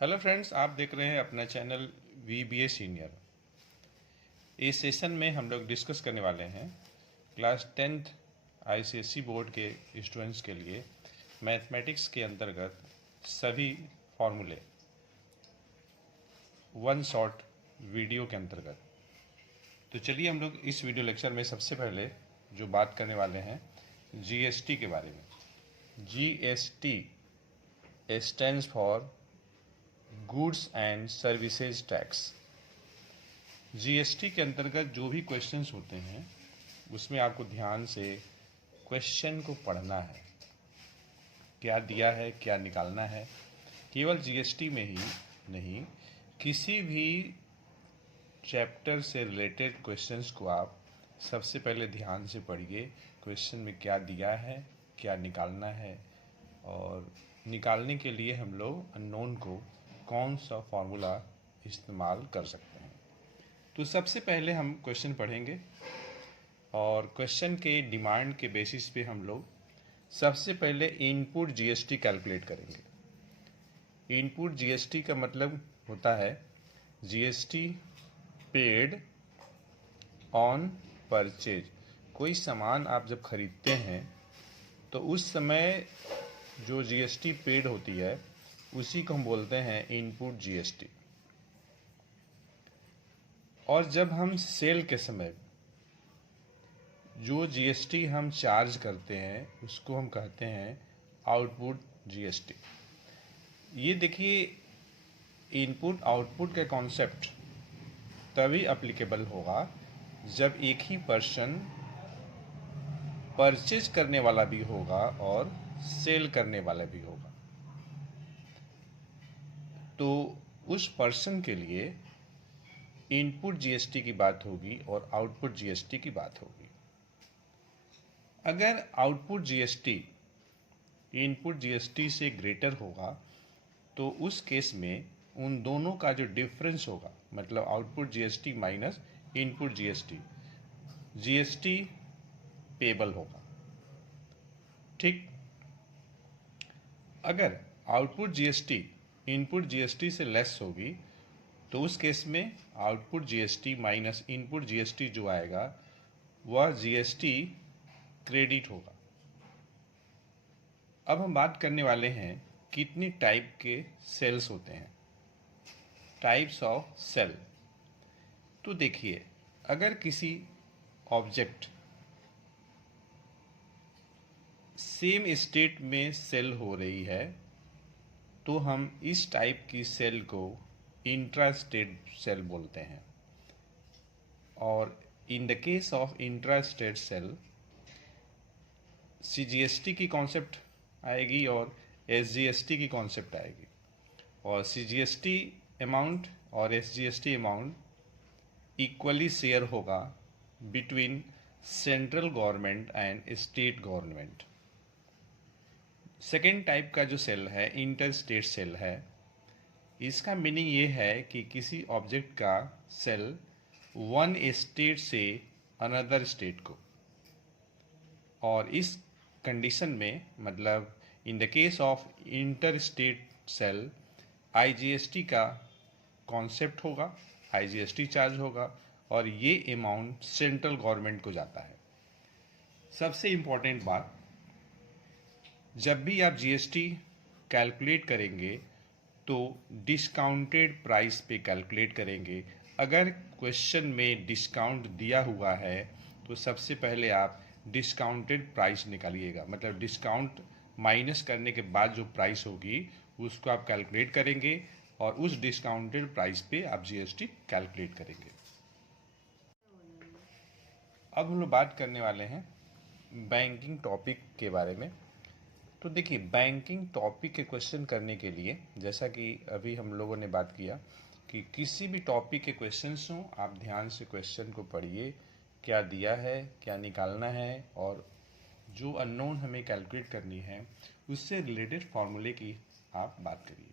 Hello friends, आप देख रहे हैं अपना चैनल VBA सीनियर। इस सेशन में हम लोग डिस्कस करने वाले हैं क्लास 10th ICSE बोर्ड के स्टूडेंट्स के लिए मैथमेटिक्स के अंतर्गत सभी फॉर्मूले वन शॉट वीडियो के अंतर्गत। तो चलिए हम लोग इस वीडियो लेक्चर में सबसे पहले जो बात करने वाले हैं GST के बारे में। GST stands for goods and services tax. GST के अंतर्गत जो भी क्वेश्चंस होते हैं उसमें आपको ध्यान से क्वेश्चन को पढ़ना है, क्या दिया है क्या निकालना है। केवल GST में ही नहीं, किसी भी चैप्टर से रिलेटेड क्वेश्चंस को आप सबसे पहले ध्यान से पढ़िए। क्वेश्चन में क्या दिया है, क्या निकालना है, और निकालने के लिए हम लोग अननोन को कौन सा फॉर्मूला इस्तेमाल कर सकते हैं। तो सबसे पहले हम क्वेश्चन पढ़ेंगे और क्वेश्चन के डिमांड के बेसिस पे हम लोग सबसे पहले इनपुट GST कैलकुलेट करेंगे। इनपुट GST का मतलब होता है GST पेड ऑन परचेज। कोई सामान आप जब खरीदते हैं तो उस समय जो GST पेड होती है उसी को हम बोलते हैं इनपुट GST। और जब हम सेल के समय जो GST हम चार्ज करते हैं उसको हम कहते हैं आउटपुट GST। ये देखिए, इनपुट आउटपुट का कॉन्सेप्ट तभी एप्लीकेबल होगा जब एक ही पर्सन परचेज करने वाला भी होगा और सेल करने वाला भी होगा। तो उस पर्सन के लिए इनपुट GST की बात होगी और आउटपुट GST की बात होगी। अगर आउटपुट GST इनपुट GST से ग्रेटर होगा तो उस केस में उन दोनों का जो डिफरेंस होगा, मतलब output GST minus input GST payable होगा। ठीक। अगर आउटपुट GST इनपुट GST से लेस होगी तो उस केस में output GST minus input GST जो आएगा वह GST क्रेडिट होगा। अब हम बात करने वाले हैं कितनी टाइप के सेल्स होते हैं, टाइप्स ऑफ सेल। तो देखिए, अगर किसी ऑब्जेक्ट सेम स्टेट में सेल हो रही है तो हम इस टाइप की सेल को इंट्रा स्टेट सेल बोलते हैं। और in the case of intra state sale CGST की कॉन्सेप्ट आएगी और SGST की कॉन्सेप्ट आएगी। और CGST अमाउंट और SGST अमाउंट इक्वली शेयर होगा between central government and state government. Second type का जो सेल है इंटर स्टेट सेल है। इसका मीनिंग ये है कि किसी ऑब्जेक्ट का सेल वन स्टेट से अनदर स्टेट को, और इस कंडीशन में मतलब in the case of inter state sale IGST का कॉन्सेप्ट होगा, IGST चार्ज होगा और ये अमाउंट सेंट्रल गवर्नमेंट को जाता है। सबसे इम्पोर्टेंट बात, जब भी आप GST कैलकुलेट करेंगे तो डिस्काउंटेड प्राइस पे कैलकुलेट करेंगे। अगर क्वेश्चन में डिस्काउंट दिया हुआ है तो सबसे पहले आप डिस्काउंटेड प्राइस निकालिएगा, मतलब डिस्काउंट माइनस करने के बाद जो प्राइस होगी उसको आप कैलकुलेट करेंगे और उस डिस्काउंटेड प्राइस पे आप GST कैलकुलेट करेंगे। अब हम लोग बात करने वाले हैं बैंकिंग टॉपिक के बारे में। तो देखिए, बैंकिंग टॉपिक के क्वेश्चन करने के लिए, जैसा कि अभी हम लोगों ने बात किया कि किसी भी टॉपिक के क्वेश्चंस हों, आप ध्यान से क्वेश्चन को पढ़िए, क्या दिया है क्या निकालना है, और जो अननोन हमें कैलकुलेट करनी है उससे रिलेटेड फार्मूले की आप बात करिए।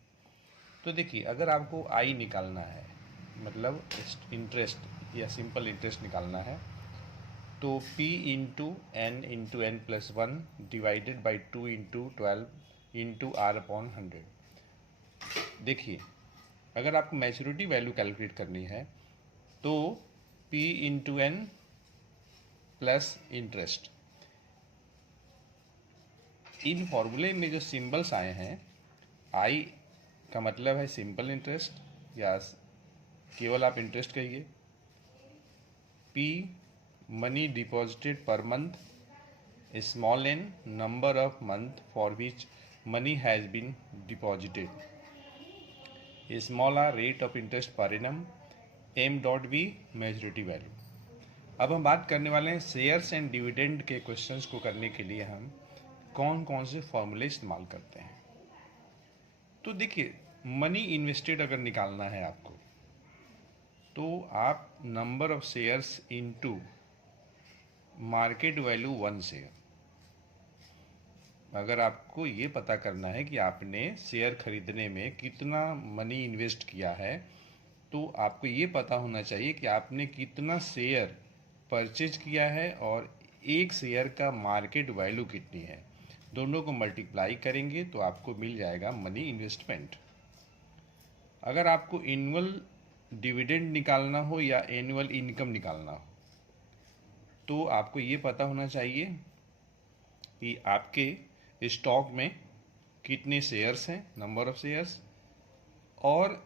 तो देखिए, अगर आपको I निकालना है, मतलब इंटरेस्ट या सिंपल इंटरेस्ट निकालना है, तो P into n plus 1 divided by 2 into 12 into R upon 100। देखिए, अगर आपको मैच्योरिटी वैल्यू कैलकुलेट करनी है तो P into N plus interest. इन फॉर्मूले में जो सिंबल्स आए हैं, I का मतलब है सिंपल इंटरेस्ट या केवल आप इंटरेस्ट कहिए, P money deposited per month, small n number of month for which money has been deposited, small r rate of interest per annum, m dot B maturity value. अब हम बात करने वाले हैं शेयर्स एंड डिविडेंड के questions को करने के लिए हम कौन कौन से फॉर्मूले इस्तेमाल करते हैं। तो देखिए, मनी इन्वेस्टेड अगर निकालना है आपको तो आप number of shares into market value 1 share. अगर आपको ये पता करना है कि आपने शेयर खरीदने में कितना मनी इन्वेस्ट किया है तो आपको ये पता होना चाहिए कि आपने कितना शेयर परचेज किया है और एक शेयर का मार्केट वैल्यू कितनी है। दोनों को मल्टीप्लाई करेंगे तो आपको मिल जाएगा मनी इन्वेस्टमेंट। अगर आपको एनुअल डिविडेंड निकालना हो या एनुअल इनकम निकालना हो तो आपको ये पता होना चाहिए कि आपके स्टॉक में कितने शेयर्स हैं, नंबर ऑफ शेयर्स, और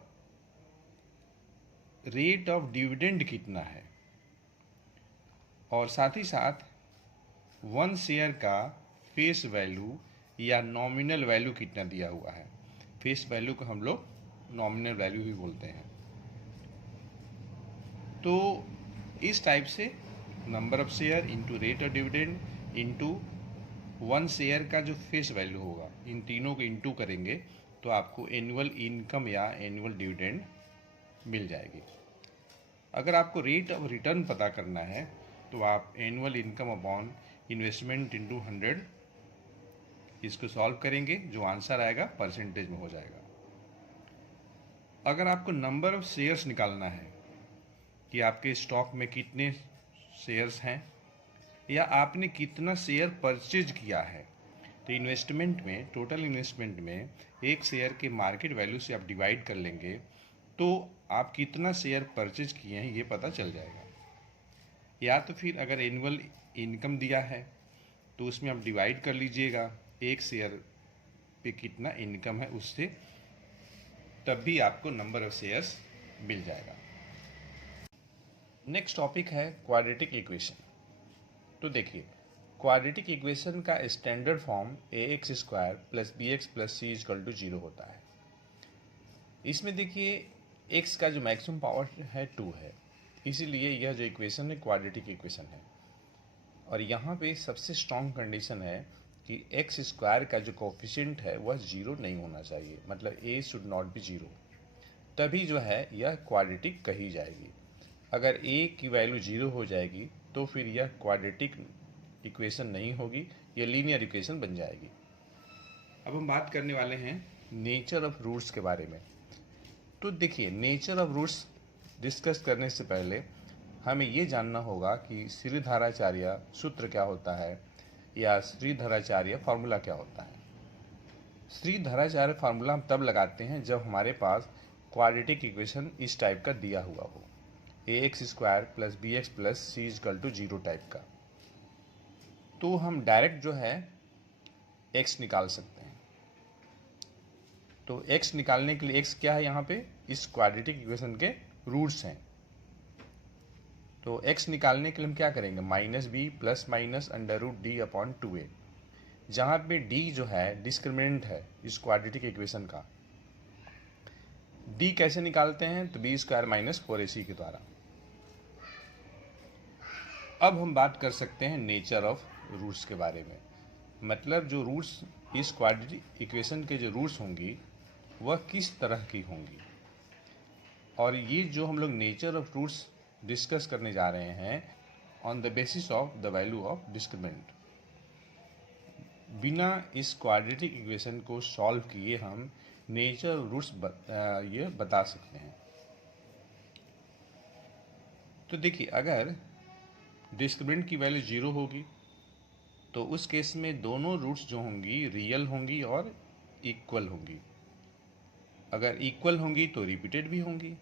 रेट ऑफ डिविडेंड कितना है, और साथ ही साथ 1 शेयर का फेस वैल्यू या नॉमिनल वैल्यू कितना दिया हुआ है। फेस वैल्यू को हम लोग नॉमिनल वैल्यू भी बोलते हैं। तो इस टाइप से number of share into rate of dividend into 1 share का जो फेस वैल्यू होगा, इन तीनों को इंटू करेंगे तो आपको एनुअल इनकम या एनुअल डिविडेंड मिल जाएगी। अगर आपको रेट ऑफ रिटर्न पता करना है तो आप annual income upon investment into 100 इसको सॉल्व करेंगे, जो आंसर आएगा परसेंटेज में हो जाएगा। अगर आपको नंबर ऑफ शेयर्स निकालना है कि आपके स्टॉक में कितने शेयर्स हैं या आपने कितना शेयर परचेज किया है, तो इन्वेस्टमेंट में, टोटल इन्वेस्टमेंट में एक शेयर के मार्केट वैल्यू से आप डिवाइड कर लेंगे तो आप कितना शेयर परचेज किए हैं ये पता चल जाएगा। या तो फिर अगर एनुअल इनकम दिया है तो उसमें आप डिवाइड कर लीजिएगा एक शेयर पे कितना इनकम है उससे, तब भी आपको नंबर ऑफ शेयर्स मिल जाएगा। नेक्स्ट टॉपिक है क्वाड्रेटिक इक्वेशन। तो देखिए, क्वाड्रेटिक इक्वेशन का standard form ax square plus bx plus c equal to 0 होता है। इसमें देखिए x का जो मैक्सिमम पावर है 2 है, इसीलिए यह जो इक्वेशन है क्वाड्रेटिक इक्वेशन है। और यहाँ पे सबसे स्ट्रॉन्ग कंडीशन है कि x स्क्वायर का जो कोफिशिएंट है वह 0 नहीं होना चाहिए, मतलब a शुड नॉट बी 0, तभी जो है यह क्वाड्रेटिक कही जाएगी। अगर a की वैल्यू 0 हो जाएगी तो फिर यह क्वाड्रेटिक इक्वेशन नहीं होगी, यह लीनियर इक्वेशन बन जाएगी। अब हम बात करने वाले हैं नेचर ऑफ रूट्स के बारे में। तो देखिए, नेचर ऑफ रूट्स डिस्कस करने से पहले हमें ये जानना होगा कि श्रीधराचार्य सूत्र क्या होता है या श्रीधराचार्य फार्मूला क्या होता है। श्रीधराचार्य फार्मूला हम तब लगाते हैं जब हमारे पास क्वाड्रेटिक इक्वेशन इस टाइप का दिया हुआ हो, ax square plus bx plus c equal to 0 type का। तो हम डायरेक्ट जो है x निकाल सकते हैं। तो x निकालने के लिए x क्या है, यहाँ पे इस क्वाड्रेटिक इक्वेशन के रूट्स हैं। तो x निकालने के लिए हम क्या करेंगे, minus B plus minus under root D upon 2a, जहाँ पे d जो है डिस्क्रिमिनेंट है इस क्वाड्रेटिक इक्वेशन का। d कैसे निकालते हैं, तो बी स्क्वायर माइनस 4ac के द्वारा। अब हम बात कर सकते हैं नेचर ऑफ रूट्स के बारे में, मतलब जो रूट्स इस क्वाड्रेटिक इक्वेशन के जो रूट्स होंगी वह किस तरह की होंगी। और ये जो हम लोग नेचर ऑफ रूट्स डिस्कस करने जा रहे हैं on the basis of the value of discriminant. बिना इस क्वाड्रेटिक इक्वेशन को सॉल्व किए हम नेचर ऑफ रूट्स ये बता सकते हैं। तो देखिए, अगर डिस्क्रिमिनेंट की वैल्यू 0 होगी तो उस केस में दोनों रूट्स जो होंगी रियल होंगी और इक्वल होंगी। अगर इक्वल होंगी तो रिपीटेड भी होंगी।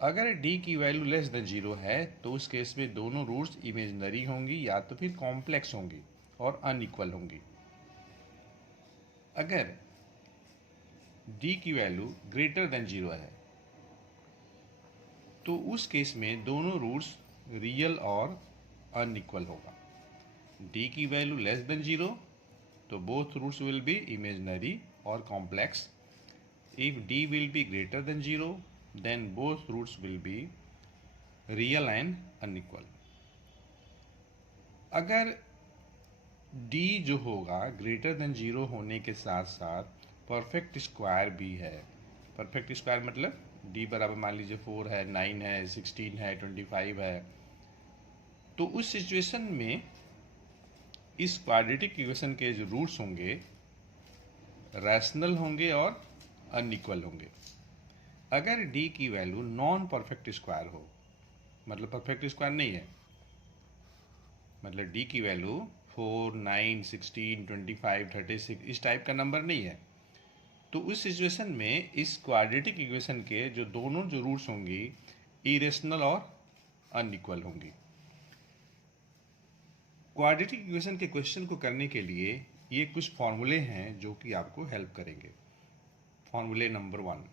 अगर डी की वैल्यू लेस देन 0 है तो उस केस में दोनों रूट्स इमेजिनरी होंगी या तो फिर कॉम्प्लेक्स होंगी और अनइक्वल होंगी। अगर डी की वैल्यू ग्रेटर देन 0 है तो उस केस में दोनों रूट्स रियल और अनइक्वल होगा। डी की वैल्यू लेस देन 0 तो both roots will be imaginary और complex. If d will be greater than 0 then both roots will be real and unequal। अगर d जो होगा ग्रेटर देन 0 होने के साथ साथ परफेक्ट स्क्वायर भी है। परफेक्ट स्क्वायर मतलब d बराबर मान लीजिए 4 है, 9 है, 16 है, 25 है, तो उस सिचुएशन में इस क्वाड्रेटिक इक्वेशन के जो रूट्स होंगे रैशनल होंगे और अनइक्वल होंगे। अगर d की वैल्यू नॉन परफेक्ट स्क्वायर हो, मतलब परफेक्ट स्क्वायर नहीं है, मतलब d की वैल्यू 4, 9, 16, 25, 36 इस टाइप का नंबर नहीं है, तो उस सिचुएशन में इस क्वाड्रेटिक इक्वेशन के जो दोनों जो रूट्स होंगी इरेशनल और अनइक्वल होंगी। क्वाड्रेटिक इक्वेशन के क्वेश्चन को करने के लिए ये कुछ फॉर्मूले हैं जो कि आपको हेल्प करेंगे। फॉर्मूले number 1,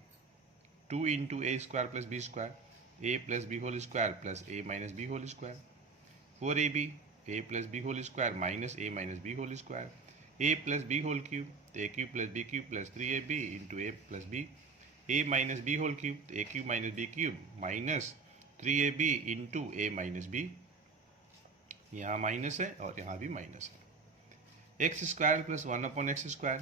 2 into A square plus B square, A plus B whole square plus A minus B whole square, 4ab A plus B whole square minus A minus B whole square, A plus B whole cube, A cube plus B cube plus 3ab into A plus B, A minus B whole cube, A cube minus B cube minus 3ab into A minus B, यहाँ minus है और यहाँ भी minus है। X square plus 1 upon X square,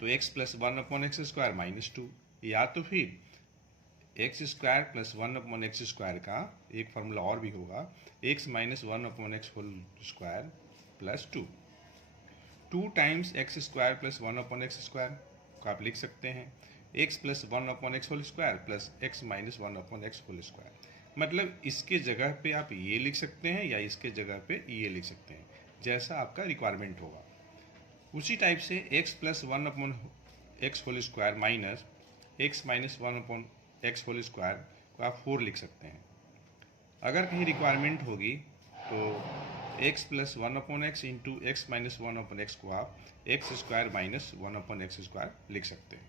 तो x plus 1 upon X square minus 2, या तो फिर X square plus 1 upon X square का एक फार्मूला और भी होगा, x minus 1 upon X whole square plus 2, 2 times X square plus 1 upon X square को आप लिख सकते हैं x plus 1 upon X whole square plus x minus 1 upon X whole square. मतलब इसके जगह पे आप ये लिख सकते हैं या इसके जगह पे ये लिख सकते हैं, जैसा आपका रिक्वायरमेंट होगा। उसी टाइप से x plus 1 upon X whole square minus x minus 1 upon X whole square को आप 4 लिख सकते हैं। अगर कहीं रिक्वायरमेंट होगी तो x plus 1 upon x into X minus 1 upon x को आप x square minus 1 upon X square लिख सकते हैं।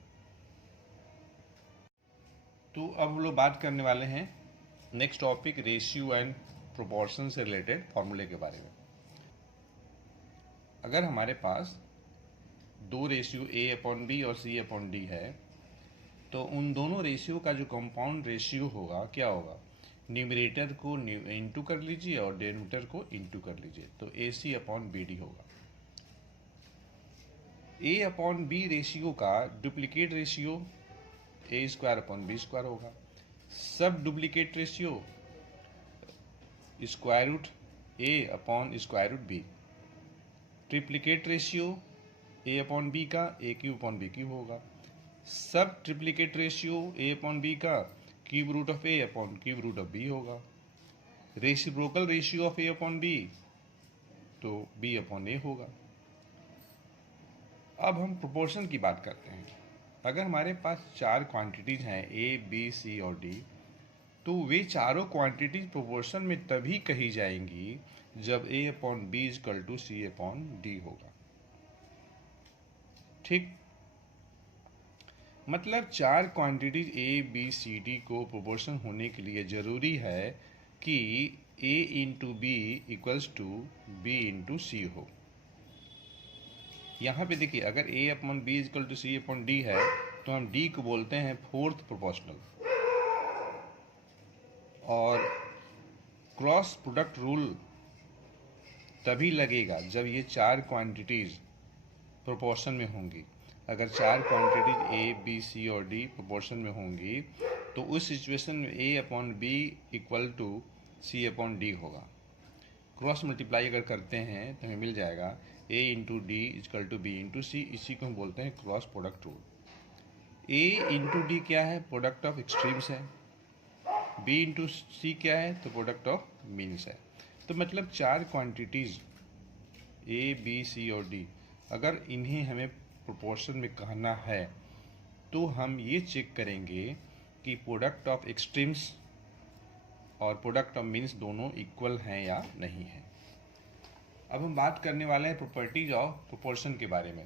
तो अब हम लोग बात करने वाले हैं next topic ratio and proportion से रिलेटेड फॉर्मूले के बारे में। अगर हमारे पास दो रेशियो a अपॉन बी और c अपॉन डी है तो उन दोनों रेशियो का जो कंपाउंड रेशियो होगा क्या होगा, न्यूमरेटर को इंटू कर लीजिए और डिनोमिनेटर को इंटू कर लीजिए, तो ac अपॉन बी डी होगा। a अपॉन बी रेशियो का duplicate ratio a square upon B square होगा। Subduplicate ratio square root a upon square root b। Triplicate ratio a upon B का a cube upon B cube होगा। Subtriplicate ratio a upon B का cube root of a upon cube root of b होगा। Reciprocal ratio of a upon b तो b upon a होगा। अब हम proportion की बात करते हैं। अगर हमारे पास 4 क्वांटिटीज हैं a, b, c और d, तो वे चारों क्वांटिटीज प्रोपोर्शन में तभी कही जाएंगी जब a upon B is equal to C upon D होगा। ठीक, मतलब 4 quantities a, b, c, d को प्रोपोर्शन होने के लिए जरूरी है कि a into B equals to B into C हो। यहाँ पे देखिए, अगर a upon B is equal to C upon D है तो हम d को बोलते हैं फोर्थ प्रोपोर्शनल। और क्रॉस प्रोडक्ट रूल तभी लगेगा जब ये 4 क्वांटिटीज प्रोपोर्शन में होंगी। अगर 4 क्वांटिटीज a, b, c और d प्रोपोर्शन में होंगी तो उस सिचुएशन में a upon B equal to C upon D होगा। क्रॉस मल्टीप्लाई अगर करते हैं तो हमें मिल जाएगा a into D is equal to B into C. इसी को हम बोलते हैं cross product rule. a into D क्या है, प्रोडक्ट ऑफ एक्सट्रीम्स है। b इंटू सी क्या है, तो प्रोडक्ट ऑफ मीन्स है। तो मतलब 4 क्वांटिटीज a, b, c और d, अगर इन्हें हमें प्रोपोर्शन में कहना है तो हम ये चेक करेंगे कि प्रोडक्ट ऑफ एक्सट्रीम्स और प्रोडक्ट ऑफ मीन्स दोनों इक्वल हैं या नहीं है। अब हम बात करने वाले हैं प्रॉपर्टीज ऑफ प्रोपोर्शन के बारे में।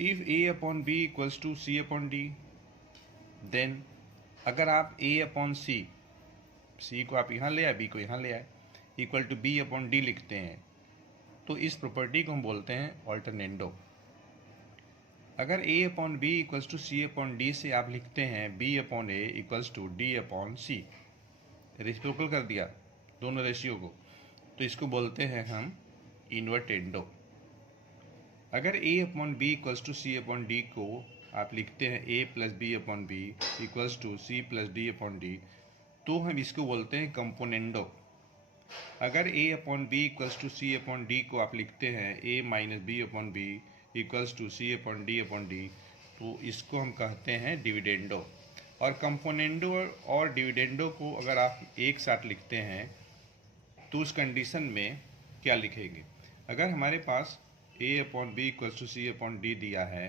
If a upon B equals to C upon D, then अगर आप a अपॉन सी को आप यहाँ ले आए, b को यहाँ ले आए, equal to b upon D लिखते हैं तो इस प्रॉपर्टी को हम बोलते हैं ऑल्टरनेंडो। अगर a upon B equals to C upon D से आप लिखते हैं b upon A equals to D upon C, reciprocal कर दिया दोनों रेशियो को, तो इसको बोलते हैं हम इन्वर्टेंडो। अगर a upon B equals to C upon D को आप लिखते हैं a plus B upon B equals to C plus D upon D, तो हम इसको बोलते हैं कंपोनेंडो। अगर a upon B equals to C upon D को आप लिखते हैं a minus B upon B equals to C upon D, तो इसको हम कहते हैं डिविडेंडो। और कंपोनेंडो और डिविडेंडो को अगर आप एक साथ लिखते हैं तो उस कंडीशन में क्या लिखेंगे? अगर हमारे पास a upon B equals to C upon D दिया है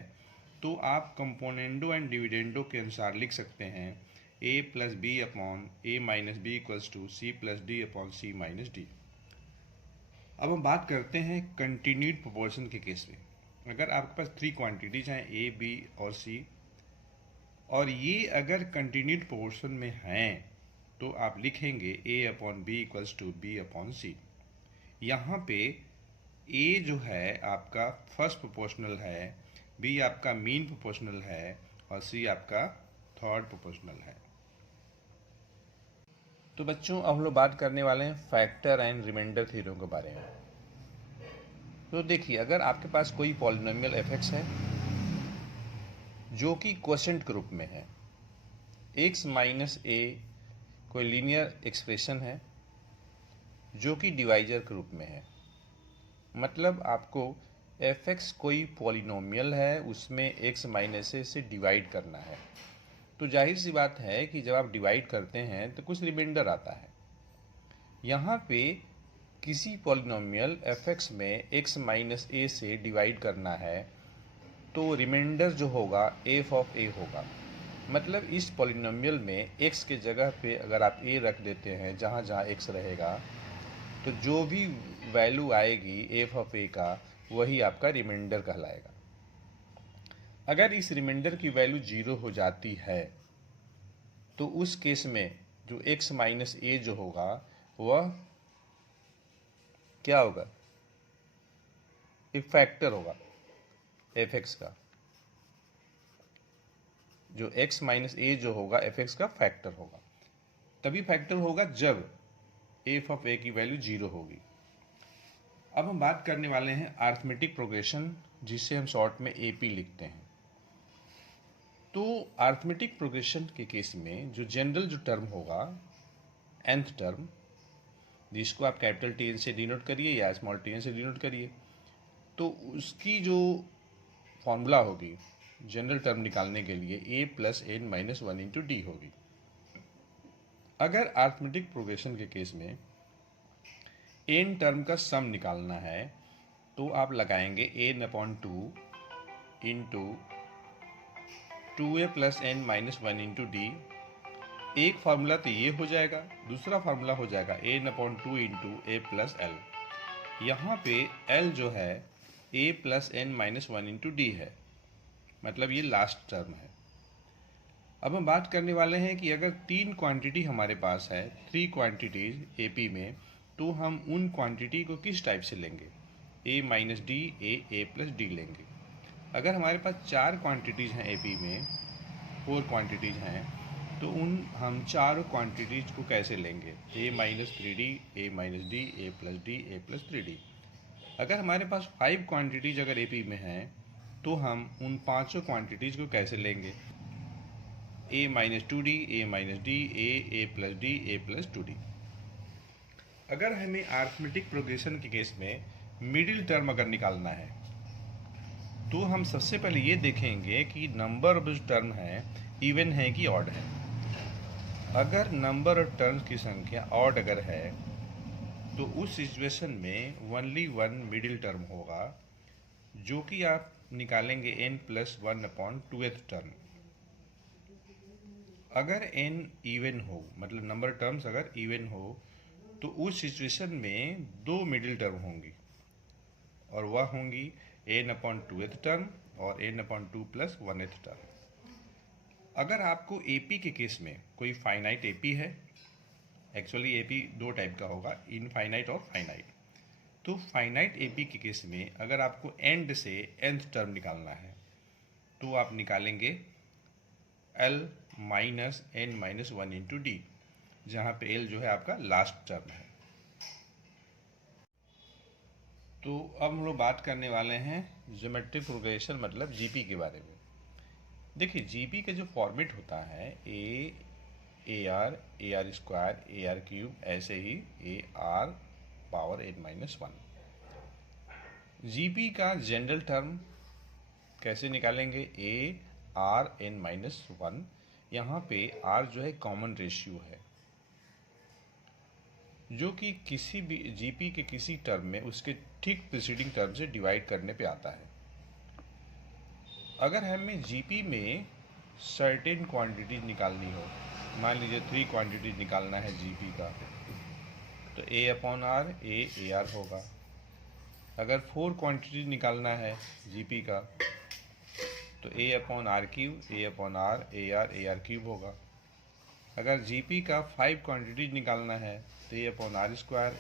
तो आप कंपोनेंडो एंड डिविडेंडो के अनुसार लिख सकते हैं a plus B upon A minus B equals to C plus D upon C minus D. अब हम बात करते हैं कंटिन्यूड प्रोपोर्शन के केस में। अगर आपके पास 3 क्वांटिटीज हैं a, b और c, और ये अगर कंटिन्यूड प्रोपोर्शन में हैं तो आप लिखेंगे a upon B equals to B upon C. यहाँ पे a जो है आपका फर्स्ट प्रोपोर्शनल है, b आपका मीन प्रोपोर्शनल है और c आपका थर्ड प्रोपोर्शनल है। तो बच्चों अब हम लोग बात करने वाले हैं फैक्टर एंड रिमाइंडर थ्योरम के बारे में। तो देखिए, अगर आपके पास कोई पॉलिनोमियल f(x) है जो कि क्वोशेंट के रूप में है, x माइनस a कोई लीनियर एक्सप्रेशन है जो कि डिवाइजर के रूप में है, मतलब आपको f(x) कोई पॉलिनोमियल है, उसमें x माइनस a से डिवाइड करना है। तो जाहिर सी बात है कि जब आप डिवाइड करते हैं तो कुछ रिमाइंडर आता है। यहाँ पे किसी पॉलिनोमियल f(x) में x माइनस a से डिवाइड करना है तो रिमाइंडर जो होगा f ऑफ a होगा। मतलब इस पॉलिनोमियल में x के जगह पे अगर आप a रख देते हैं जहाँ जहाँ x रहेगा, तो जो भी वैल्यू आएगी f ऑफ a का वही आपका रिमाइंडर कहलाएगा। अगर इस रिमाइंडर की वैल्यू 0 हो जाती है तो उस केस में जो x माइनस a जो होगा वह क्या होगा? एक फैक्टर होगा f(x) का। जो x माइनस a जो होगा f(x) का फैक्टर होगा। तभी फैक्टर होगा जब f ऑफ a की वैल्यू 0 होगी। अब हम बात करने वाले हैं अरिथमेटिक प्रोग्रेशन, जिसे हम शॉर्ट में AP लिखते हैं। तो अरिथमेटिक प्रोग्रेशन के केस में जो जनरल जो टर्म होगा, nth टर्म, जिसको आप कैपिटल T से डिनोट करिए या स्मॉल t से डिनोट करिए, तो उसकी जो फॉर्मूला होगी जनरल टर्म निकालने के लिए a plus n minus 1 into D होगी। अगर अरिथमेटिक प्रोग्रेशन के केस में n टर्म का सम निकालना है तो आप लगाएंगे n upon 2 into 2a plus n minus 1 into D. एक फार्मूला तो ये हो जाएगा, दूसरा फार्मूला हो जाएगा n upon 2 into a plus l। यहाँ पे l जो है a plus n minus 1 into D है, मतलब ये लास्ट टर्म है। अब हम बात करने वाले हैं कि अगर 3 क्वांटिटी हमारे पास है, 3 क्वांटिटीज AP में, तो हम उन क्वांटिटी को किस टाइप से लेंगे? a minus D, a plus D लेंगे। अगर हमारे पास 4 क्वांटिटीज हैं AP में, 4 क्वांटिटीज हैं, तो हम चारों क्वांटिटीज को कैसे लेंगे? a minus 3d, a minus D, a plus D, a plus 3d। अगर हमारे पास 5 क्वांटिटीज अगर AP में हैं तो हम उन 5 क्वांटिटीज को कैसे लेंगे? a minus 2d, a minus D, a plus D, a plus 2d। अगर हमें अरिथमेटिक प्रोग्रेशन के केस में मिडिल टर्म अगर निकालना है तो हम सबसे पहले ये देखेंगे कि नंबर ऑफ टर्म है इवन है कि ऑड है। अगर नंबर ऑफ टर्म्स की संख्या ऑड अगर है तो उस सिचुएशन में ओनली 1 मिडिल टर्म होगा जो कि आप निकालेंगे n+1/2th टर्म। अगर n इवन हो, मतलब नंबर टर्म्स अगर इवन हो, तो उस सिचुएशन में दो मिडिल टर्म होंगी, और वह होंगी n/2th टर्म और n/2+1th टर्म। अगर आपको एपी के केस में कोई फाइनाइट एपी है, एक्चुअली एपी दो टाइप का होगा, इनफाइनाइट और फाइनाइट। तो फाइनाइट एपी के केस में अगर आपको एंड से nth टर्म निकालना है, तो आप निकालेंगे L-n-1 × d, जहाँ पे L जो है आपका लास्ट टर्म है। तो अब हम लोग बात करने वाले हैं ज्योमेट्रिक प्रोग्रेशन मतलब जीपी के बारे में। देखिए, जीपी का जो फॉर्मेट होता है AR AR², AR³, ऐसे ही AR⁻n-1। जीपी का जनरल टर्म कैसे निकालेंगे? ARn-1। यहाँ पे R जो है कॉमन रेशियो है, जो कि किसी भी जीपी के किसी टर्म में उसके ठीक प्रीसीडिंग टर्म से डिवाइड करने पे आता है। अगर हमें जीपी में सर्टेन क्वांटिटी निकालनी हो, मान लीजिए 3 क्वांटिटी निकालना है जीपी का, तो A/R AR होगा। अगर 4 क्वांटिटी निकालना है जीपी का, तो A/R³ AR AR³ होगा। अगर जीपी का 5 क्वांटिटी निकालना है, तो A/R²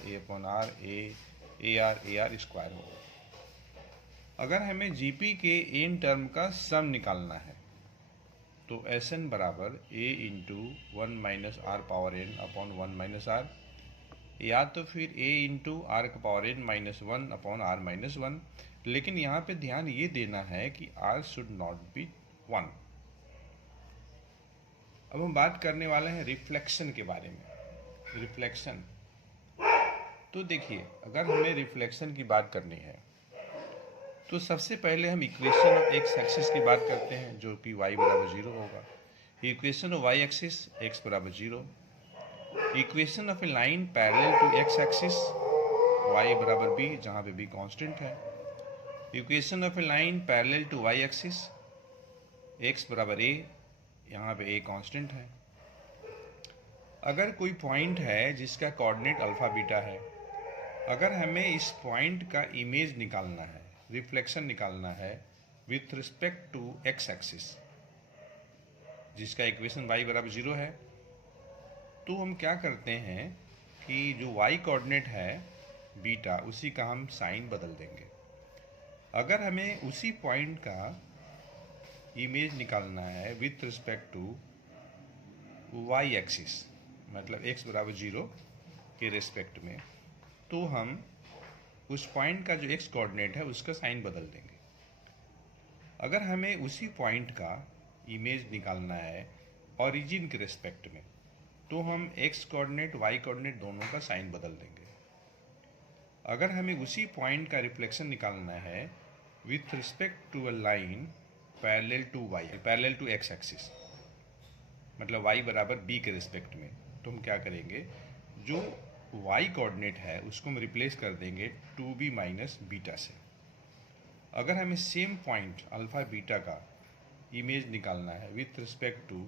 AR AR² होगा। अगर हमें जीपी के n टर्म का सम निकालना है, तो Sn बराबर A × 1 - r⁻n/1 - r, या तो फिर A × r⁻n-1/r-1। लेकिन यहाँ पे ध्यान ये देना है कि r शुड नॉट बी 1। अब हम बात करने वाले हैं रिफ्लेक्शन के बारे में। रिफ्लेक्शन, तो देखिए, अगर हमें रिफ्लेक्शन की बात करनी है, तो सबसे पहले हम इक्वेशन ऑफ एक्स एक्सिस की बात करते हैं, जो कि y = 0 होगा। Equation of y axis x = 0। Equation of a line parallel to x axis y = b, जहाँ पे b कांस्टेंट है। Equation of a line parallel to y axis x = a, यहाँ पे a कांस्टेंट है। अगर कोई पॉइंट है जिसका कोऑर्डिनेट अल्फा बीटा है, अगर हमें इस पॉइंट का इमेज निकालना है, रिफ्लेक्शन निकालना है with respect to X axis, जिसका इक्वेशन y = 0 है, तो हम क्या करते हैं कि जो y कोऑर्डिनेट है बीटा, उसी का हम साइन बदल देंगे। अगर हमें उसी पॉइंट का इमेज निकालना है with respect to y axis, मतलब x = 0 के रिस्पेक्ट में, तो हम उस पॉइंट का जो x कोऑर्डिनेट है उसका साइन बदल देंगे। अगर हमें उसी पॉइंट का इमेज निकालना है ओरिजिन के रिस्पेक्ट में, तो हम x कोऑर्डिनेट y कोऑर्डिनेट दोनों का साइन बदल देंगे। अगर हमें उसी पॉइंट का रिफ्लेक्शन निकालना है with respect to a line parallel to x axis, मतलब y = b के रिस्पेक्ट में, तो हम क्या करेंगे, जो y कोऑर्डिनेट है उसको हम रिप्लेस कर देंगे 2b - बीटा से। अगर हमें सेम पॉइंट अल्फा बीटा का इमेज निकालना है with respect to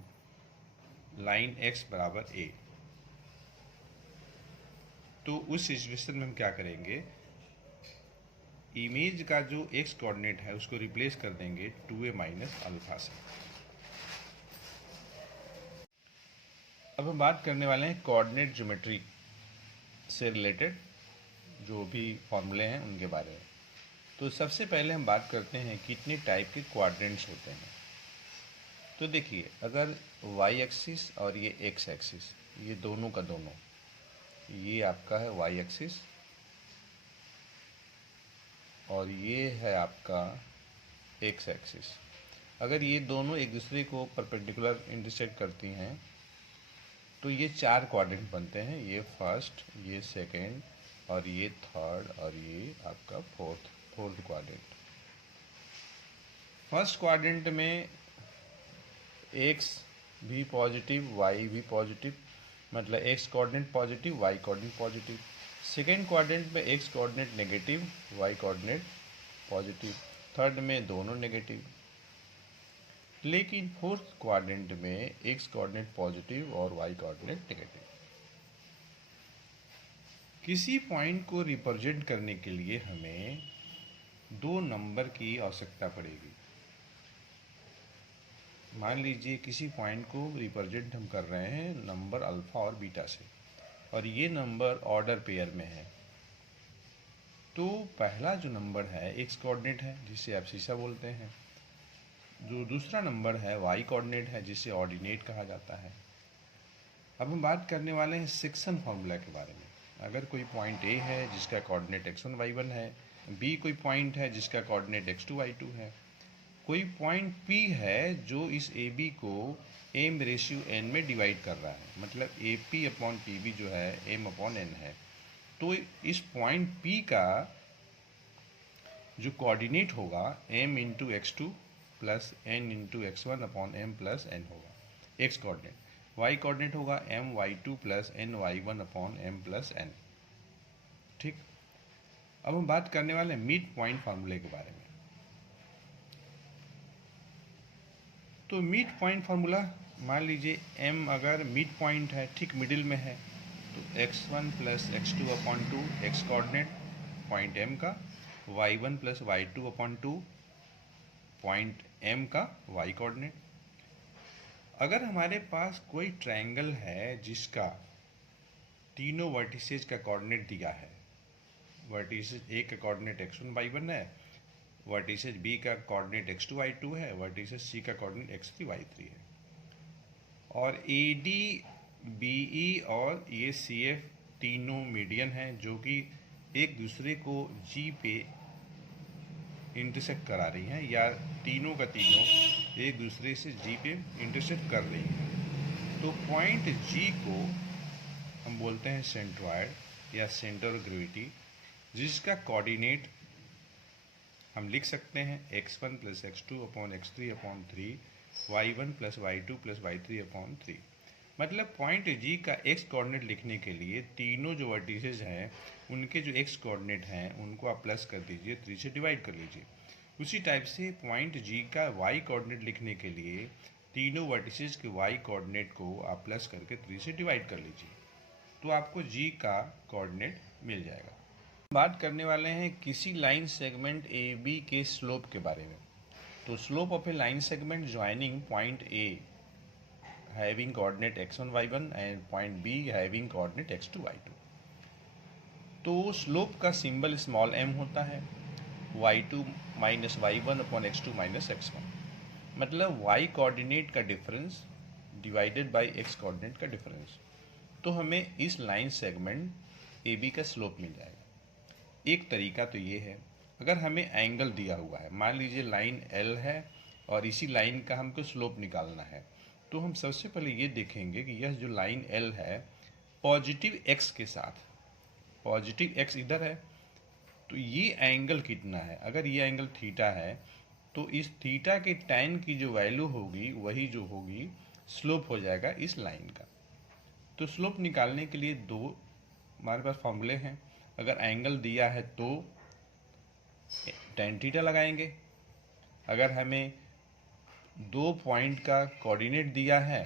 line x = a, तो उस सिचुएशन में हम क्या करेंगे, इमेज का जो x कोऑर्डिनेट है उसको रिप्लेस कर देंगे 2a - अल्फा से। अब हम बात करने वाले हैं कोऑर्डिनेट ज्योमेट्री से रिलेटेड जो भी फॉर्मूले हैं उनके बारे में। तो सबसे पहले हम बात करते हैं कितने टाइप के क्वाड्रेंट्स होते हैं। तो देखिए, अगर y एक्सिस और ये x एक्सिस, ये दोनों का दोनों, ये आपका है y एक्सिस और ये है आपका x एक्सिस। अगर ये दोनों एक दूसरे को परपेंडिकुलर इंटरसेक्ट करती हैं, तो ये 4 क्वाड्रेंट बनते हैं। ये फर्स्ट, ये सेकंड, और ये थर्ड, और ये आपका फोर्थ क्वाड्रेंट। फर्स्ट क्वाड्रेंट में x भी पॉजिटिव, y भी पॉजिटिव, मतलब x coordinate positive, y coordinate positive. Second quadrant में x coordinate negative, y coordinate positive. Third में दोनों नेगेटिव, लेकिन फोर्थ क्वाड्रेंट में एक्स कोऑर्डिनेट पॉजिटिव और वाई कोऑर्डिनेट नेगेटिव। किसी पॉइंट को रिप्रेजेंट करने के लिए हमें दो नंबर की आवश्यकता पड़ेगी। मान लीजिए किसी पॉइंट को रिप्रेजेंट हम कर रहे हैं नंबर अल्फा और बीटा से, और ये नंबर ऑर्डर पेयर में है। तो पहला जो नंबर है एक्स कोऑर्डिनेट है, जिसे एब्सिसा बोलते हैं। जो दूसरा नंबर है वाई कोऑर्डिनेट है, जिसे ऑर्डिनेट कहा जाता है। अब हम बात करने वाले हैं सेक्शन फार्मूला के बारे में। अगर कोई पॉइंट ए है जिसका कोऑर्डिनेट x1 y1 है, बी कोई पॉइंट है जिसका कोऑर्डिनेट x2 y2 है, कोई पॉइंट P है जो इस AB को m/n में डिवाइड कर रहा है, मतलब AP/PB जो है m/n है। तो इस पॉइंट P का जो कोऑर्डिनेट होगा m × x2 plus n × x1/m plus n होगा, x कोऑर्डिनेट। y कोऑर्डिनेट होगा my2 plus ny1/m plus n। ठीक, अब हम बात करने वाले हैं मिड पॉइंट फार्मूले के बारे में। तो मिड पॉइंट फार्मूला, मान लीजिए m अगर मिड पॉइंट है, ठीक मिडिल में है, तो x1 plus x2/2 x coordinate point m का, y1 plus y2/2 point m का y कोऑर्डिनेट। अगर हमारे पास कोई ट्रायंगल है जिसका तीनों वर्टिसेज का कोऑर्डिनेट दिया है, वर्टिसेज ए का कोऑर्डिनेट x1 y1 है, वर्टिसेज बी का कोऑर्डिनेट x2 y2 है, वर्टिसेज सी का कोऑर्डिनेट x3 y3 है, और AD BE और ये CF तीनों मीडियन हैं जो कि एक दूसरे को G पे इंटरसेक्ट करा रही हैं, या तीनों का तीनों एक दूसरे से G पे इंटरसेक्ट कर रही हैं। तो पॉइंट G को हम बोलते हैं सेंट्रॉयड या सेंटर ऑफ ग्रेविटी, जिसका कोऑर्डिनेट हम लिख सकते हैं x1 plus x2/x3/3, y1 plus y2 plus y3/3। मतलब पॉइंट G का x कोऑर्डिनेट लिखने के लिए तीनों जो वर्टिसेज हैं उनके जो x कोऑर्डिनेट हैं उनको आप प्लस कर दीजिए, 3 से डिवाइड कर लीजिए। उसी टाइप से पॉइंट G का y कोऑर्डिनेट लिखने के लिए तीनों वर्टिसेज के y कोऑर्डिनेट को आप प्लस करके 3 से डिवाइड कर लीजिए, तो आपको G का कोऑर्डिनेट मिल जाएगा। बात करने वाले हैं किसी लाइन सेगमेंट AB के स्लोप के बारे में। तो slope of a line segment joining point A having coordinate x1 y1 and point B having coordinate x2 y2। तो स्लोप का सिंबल स्मॉल m होता है, y2 minus y1/x2 minus x1, मतलब y कोऑर्डिनेट का difference divided by x coordinate का difference. तो हमें इस लाइन सेगमेंट AB का स्लोप मिल जाएगा। एक तरीका तो ये है, अगर हमें एंगल दिया हुआ है, मान लीजिए लाइन L है और इसी लाइन का हमको स्लोप निकालना है, तो हम सबसे पहले ये देखेंगे कि यह जो लाइन L है पॉजिटिव x के साथ, पॉजिटिव x इधर है, तो ये एंगल कितना है। अगर ये एंगल थीटा है तो इस थीटा के tan की जो वैल्यू होगी वही जो होगी स्लोप हो जाएगा इस लाइन का। तो स्लोप निकालने के लिए दो हमारे पास फॉर्मूले हैं। अगर एंगल दिया है तो tan थीटा लगाएंगे, अगर हमें दो पॉइंट का कोऑर्डिनेट दिया है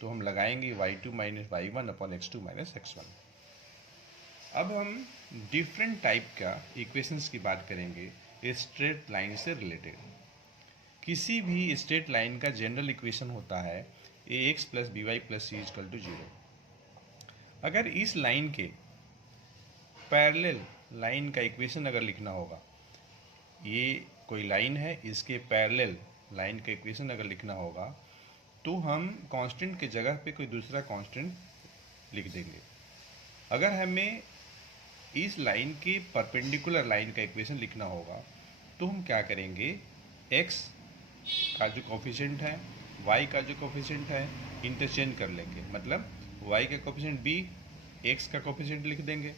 तो हम लगाएंगे y2 minus y1/x2 minus x1। अब हम डिफरेंट टाइप का इक्वेशंस की बात करेंगे स्ट्रेट लाइन से रिलेटेड। किसी भी स्ट्रेट लाइन का जनरल इक्वेशन होता है ax plus by plus c equal to 0। अगर इस लाइन के पैरेलल लाइन का इक्वेशन अगर लिखना होगा, ये कोई लाइन है, इसके पैरेलल लाइन का इक्वेशन अगर लिखना होगा तो हम कांस्टेंट के जगह पे कोई दूसरा कांस्टेंट लिख देंगे। अगर हमें इस लाइन के परपेंडिकुलर लाइन का इक्वेशन लिखना होगा तो हम क्या करेंगे, x का जो कोफिशिएंट है, y का जो कोफिशिएंट है, इंटरचेंज कर लेंगे। मतलब y का कोफिशिएंट b, x का कोफिशिएंट लिख देंगे,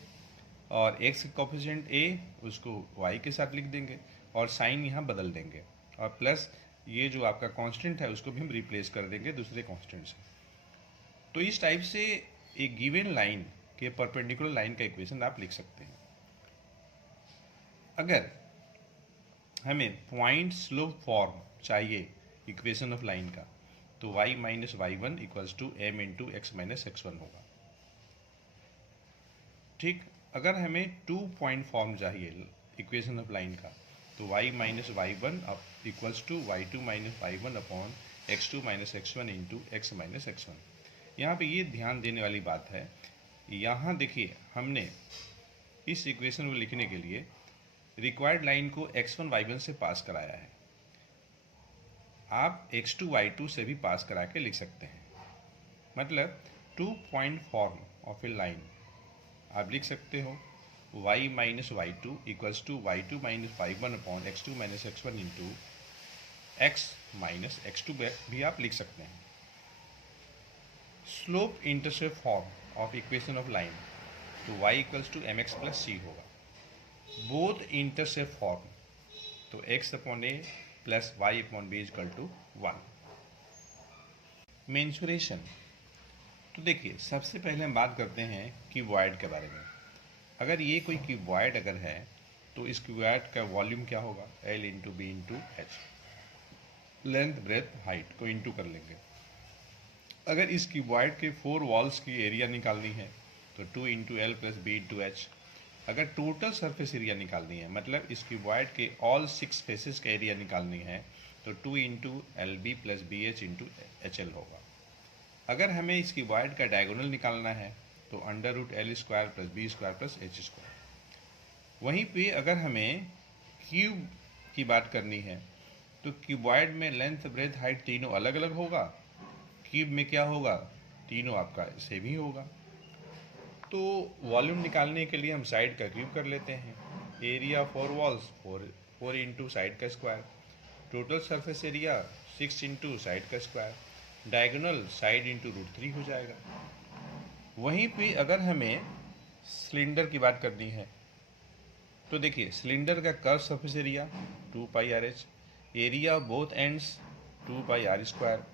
और x का कोफिशिएंट a उसको y के साथ लिख देंगे, और साइन यहाँ बदल देंगे, और प्लस ये जो आपका कांस्टेंट है उसको भी हम रिप्लेस कर देंगे दूसरे कांस्टेंट से। तो इस टाइप से एक गिवन लाइन के परपेंडिकुलर लाइन का इक्वेशन आप लिख सकते हैं। अगर हमें पॉइंट स्लोप फॉर्म चाहिए इक्वेशन ऑफ लाइन का, तो y minus Y one equals to M into X minus X one होगा। ठीक, अगर हमें 2 पॉइंट फॉर्म चाहिए इक्वेशन ऑफ लाइन का, तो y minus Y one equals to Y two minus Y one upon X two minus X one into X minus X one. यहाँ पर ये ध्यान देने वाली बात है, यहाँ देखिए हमने इस इक्वेशन को लिखने के लिए रिक्वायर्ड लाइन को x1 y1 से पास कराया है। आप x2 y2 से भी पास करा के लिख सकते हैं। मतलब 2 point form of a line आप लिख सकते हो y minus Y two equals to Y two minus Y one upon X two minus X one into X minus X two भी आप लिख सकते हैं। Slope intercept form of equation of line, तो y equals to M X plus C होगा। Both intercept form, तो x upon A plus Y upon B equal to 1। Mensuration, तो देखिए सबसे पहले हम बात करते हैं क्यूबॉइड के बारे में। अगर ये कोई क्यूबॉइड अगर है तो इस क्यूबॉइड का वॉल्यूम क्या होगा, L into B into H, length breadth height को इंटू कर लेंगे। अगर इस क्यूबॉइड के 4 वॉल्स की एरिया निकालनी है तो 2 into L plus B into H. अगर टोटल सरफेस एरिया निकालनी है, मतलब इस क्यूबॉइड के ऑल 6 फेसेस का एरिया निकालनी है, तो 2 into L B plus B H into H L होगा। अगर हमें इस क्यूबॉइड का डायगोनल निकालना है तो under root L square plus B square plus H square. वहीं पे अगर हमें क्यूब की बात करनी है तो क्यूबॉइड में लेंथ ब्रेथ हाइट तीनों अलग अलग होगा, क्यूब में क्या होगा, तीनों आपका सेम ही होगा। तो वॉल्यूम निकालने के लिए हम साइड का क्यूब कर लेते हैं। एरिया 4 वॉल्स 4 इंटू साइड का square, total surface area 6 into side का square, diagonal side into root 3 हो जाएगा। वहीं पे अगर हमें सिलेंडर की बात करनी है तो देखिए सिलेंडर का curve surface area 2 pi R H, area both ends 2 pi R square,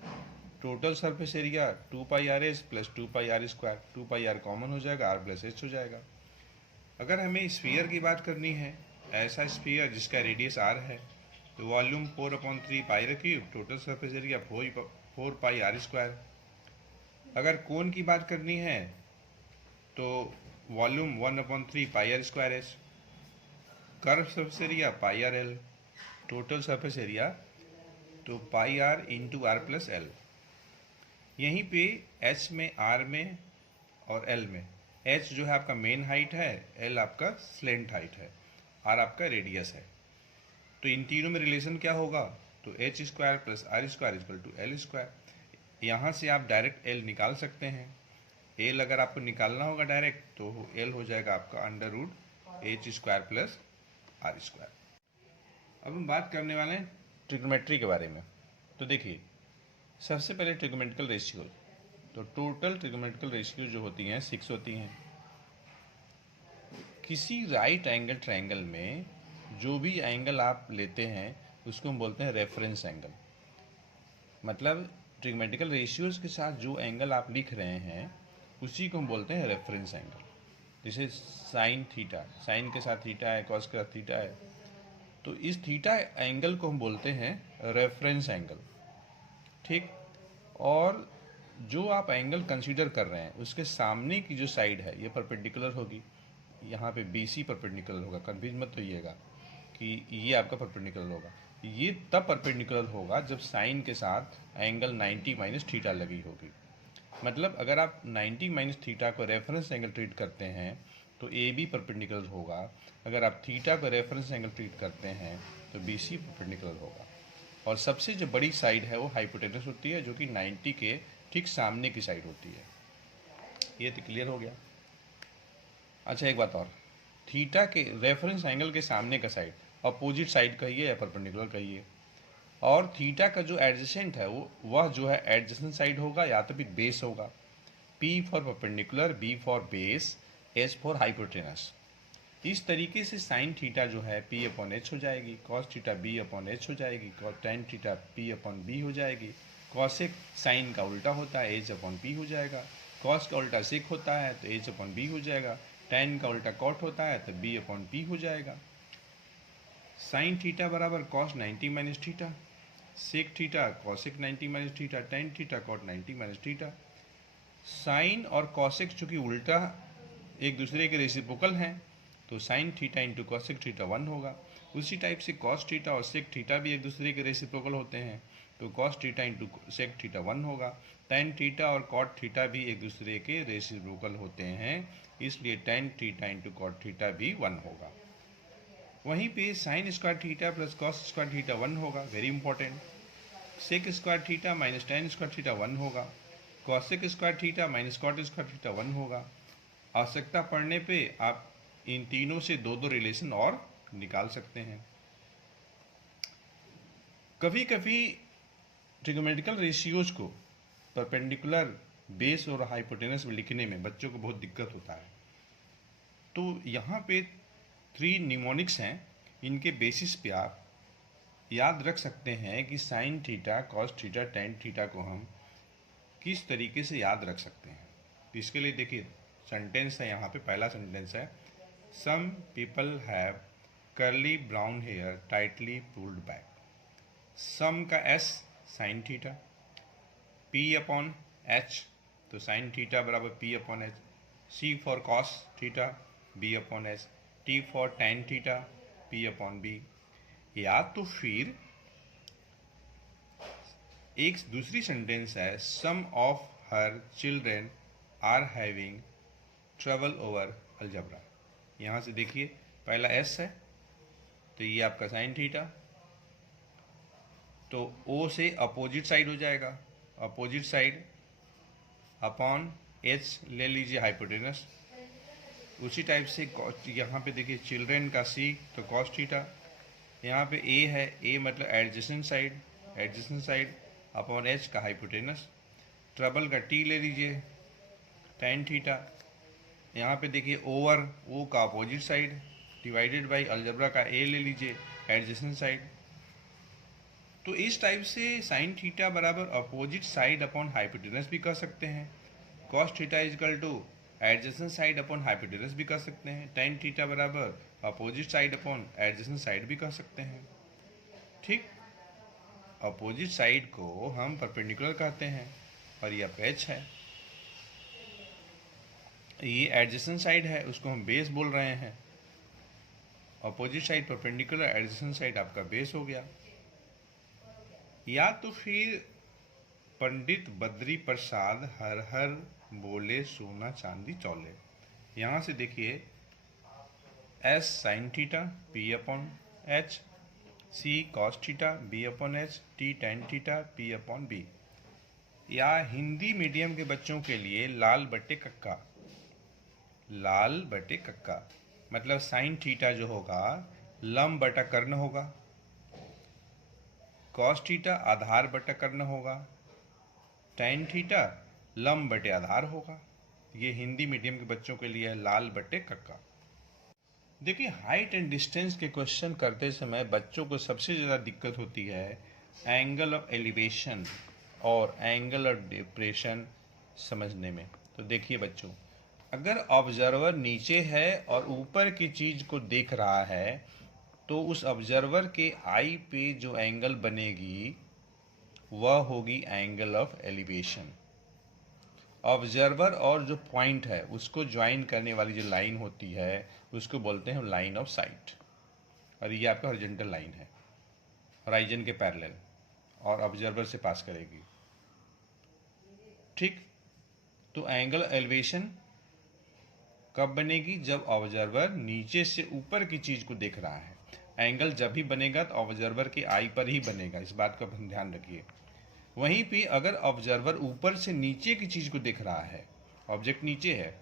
total surface area 2 pi R S plus 2 pi R square, 2 pi R common हो जाएगा, आर प्लस एच हो जाएगा। अगर हमें स्फीयर की बात करनी है, ऐसा स्फीयर जिसका रेडियस आर है, तो वॉल्यूम 4/3 पाई रखिए, total surface area 4 pi R square. अगर कोन की बात करनी है तो volume 1/3 pi R square S, curve surface area pi R L, total surface area तो pi R into R plus L. यहीं पे H में, R में और L में, H जो है आपका मेन हाइट है, L आपका स्लेंट हाइट है, R आपका रेडियस है। तो इन तीनों में रिलेशन क्या होगा, तो H square plus R square equal to L square. यहाँ से आप डायरेक्ट L निकाल सकते हैं। L अगर आपको निकालना होगा डायरेक्ट तो L हो जाएगा आपका under root H square plus R square. अब हम बात करने वाले हैं ट्रिग्नोमेट्री के बारे में। तो देखिए सबसे पहले ट्रिग्नोमेट्रिकल रेशियो, तो टोटल ट्रिग्नोमेट्रिकल रेशियो जो होती हैं 6 होती हैं। किसी राइट एंगल ट्रायंगल में जो भी एंगल आप लेते हैं उसको हम बोलते हैं रेफरेंस एंगल। मतलब ट्रिग्नोमेट्रिकल रेशियोज के साथ जो एंगल आप लिख रहे हैं उसी को हम बोलते हैं रेफरेंस एंगल। जैसे साइन थीटा, साइन के साथ थीटा है, कॉस के साथ थीटा है, तो इस थीटा एंगल को हम बोलते हैं रेफरेंस एंगल। ठीक, और जो आप एंगल कंसीडर कर रहे हैं उसके सामने की जो साइड है ये परपेंडिकुलर होगी। यहाँ पे BC परपेंडिकुलर होगा, कन्फ्यूज मत होइएगा कि ये आपका परपेंडिकुलर होगा। ये तब परपेंडिकुलर होगा जब साइन के साथ एंगल 90 माइनस थीटा लगी होगी। मतलब अगर आप 90 माइनस थीटा को रेफरेंस एंगल ट्रीट करते हैं तो AB परपेंडिकुलर होगा। अगर आप थीटा को रेफरेंस एंगल ट्रीट करते हैं तो BC परपेंडिकुलर होगा। और सबसे जो बड़ी साइड है वो हाइपोटेनस होती है, जो कि 90 के ठीक सामने की साइड होती है। ये तो क्लियर हो गया। अच्छा एक बात और, थीटा के रेफरेंस एंगल के सामने का साइड अपोजिट साइड कहिए या परपेंडिकुलर कहिए, और थीटा का जो एडजेसेंट है वह जो है एडजेसेंट साइड होगा या तो फिर बेस होगा। P for perpendicular, B for base, S for hypotenuse. इस तरीके से साइन थीटा जो है P अपॉन एच हो जाएगी, cos theta B upon H हो जाएगी, tan theta P upon B हो जाएगी। कॉसेक साइन का उल्टा होता है, एच अपॉन P हो जाएगा। कॉस का उल्टा सेक होता है तो एच अपॉन B हो जाएगा। टेन का उल्टा कॉट होता है तो B अपॉन P हो जाएगा। साइन थीटा बराबर cos 90 minus theta, sec theta cosec 90 minus theta, tan theta cot 90 minus theta. Sine और कॉसेक चूँकि उल्टा एक दूसरे के रेसिप्रोकल हैं, तो sine theta into cosec theta 1 होगा। उसी टाइप से कॉस थीटा और सेक थीटा भी एक दूसरे के रेसिप्रोकल होते हैं, तो cos theta into sec theta 1 होगा। टेन थीटा और कॉट थीटा भी एक दूसरे के रेसिप्रोकल होते हैं, इसलिए tan theta into cot theta भी 1 होगा। वहीं पे sine square theta plus cos square theta 1 होगा, very important. Sec square theta minus tan square theta 1 होगा। Cosec square theta minus cot square theta 1 होगा। आवश्यकता पड़ने पे आप इन तीनों से दो दो रिलेशन और निकाल सकते हैं। कभी कभी ट्रिगोनोमेट्रिकल रेशियोज को परपेंडिकुलर बेस और हाइपोटेनस में लिखने में बच्चों को बहुत दिक्कत होता है, तो यहाँ पे 3 निमोनिक्स हैं, इनके बेसिस पे आप याद रख सकते हैं कि sine theta cos theta tan theta को हम किस तरीके से याद रख सकते हैं। तो इसके लिए देखिए सेंटेंस है, यहाँ पे पहला सेंटेंस है, some people have curly brown hair tightly pulled back. Some का S sine theta, P upon H, तो साइन थीटा बराबर P upon H. C for cos theta B upon H, T for tan theta P upon B. या तो फिर एक दूसरी sentence है, some of her children are having trouble over algebra. यहाँ से देखिए पहला एस है, तो ये आपका साइन थीटा, तो ओ से अपोजिट साइड हो जाएगा, अपोजिट साइड अपॉन एच ले लीजिए हाइपोटेनस। उसी टाइप से यहाँ पे देखिए चिल्ड्रेन का सी तो कॉस थीटा, यहाँ पे ए है, ए मतलब एडजेसेंट साइड अपॉन एच का हाइपोटेनस। ट्रबल का टी ले लीजिए टेन थीटा, यहाँ पे देखिए ओवर ओ का opposite side divided by algebra का ए ले लीजिए एडजेसेंट साइड। तो इस टाइप से साइन थीटा बराबर अपोजिट साइड अपॉन हाइपोटेनस भी कह सकते हैं, cos theta equal to adjacent side upon hypotenuse भी कह सकते हैं, टेन थीटा बराबर opposite side upon adjacent side भी कह सकते हैं। ठीक, अपोजिट साइड को हम परपेंडिकुलर कहते हैं और ये एच है, ये एडजेसेंट साइड है, उसको हम बेस बोल रहे हैं। Opposite side perpendicular, adjacent side आपका बेस हो गया। या तो फिर पंडित बद्री प्रसाद हर हर बोले सोना चांदी चौले। यहाँ से देखिए S sine theta P upon H, C cos theta B upon H, T tan theta P upon B. या हिंदी मीडियम के बच्चों के लिए लाल बटे कक्का, लाल बटे कक्का मतलब साइन थीटा जो होगा लम बटा कर्ण होगा, कॉस थीटा आधार बटा कर्ण होगा, टेन थीटा लम बटे आधार होगा। ये हिंदी मीडियम के बच्चों के लिए है लाल बटे कक्का। देखिए हाइट एंड डिस्टेंस के क्वेश्चन करते समय बच्चों को सबसे ज़्यादा दिक्कत होती है एंगल ऑफ एलिवेशन और एंगल ऑफ डिप्रेशन समझने में। तो देखिए बच्चों, अगर ऑब्जर्वर नीचे है और ऊपर की चीज़ को देख रहा है, तो उस ऑब्जर्वर के आई पे जो एंगल बनेगी वह होगी एंगल ऑफ एलिवेशन। ऑब्जर्वर और जो पॉइंट है उसको ज्वाइन करने वाली जो लाइन होती है उसको बोलते हैं लाइन ऑफ साइट, और ये आपका हॉरिजॉन्टल लाइन है होराइजन के पैरेलल और ऑब्जर्वर से पास करेगी। ठीक, तो एंगल एलिवेशन कब बनेगी? जब ऑब्जर्वर नीचे से ऊपर की चीज को देख रहा है। एंगल जब भी बनेगा तो ऑब्जर्वर की आई पर ही बनेगा, इस बात का ध्यान रखिए। वहीं पे अगर ऑब्जर्वर ऊपर से नीचे की चीज को देख रहा है, ऑब्जेक्ट नीचे है,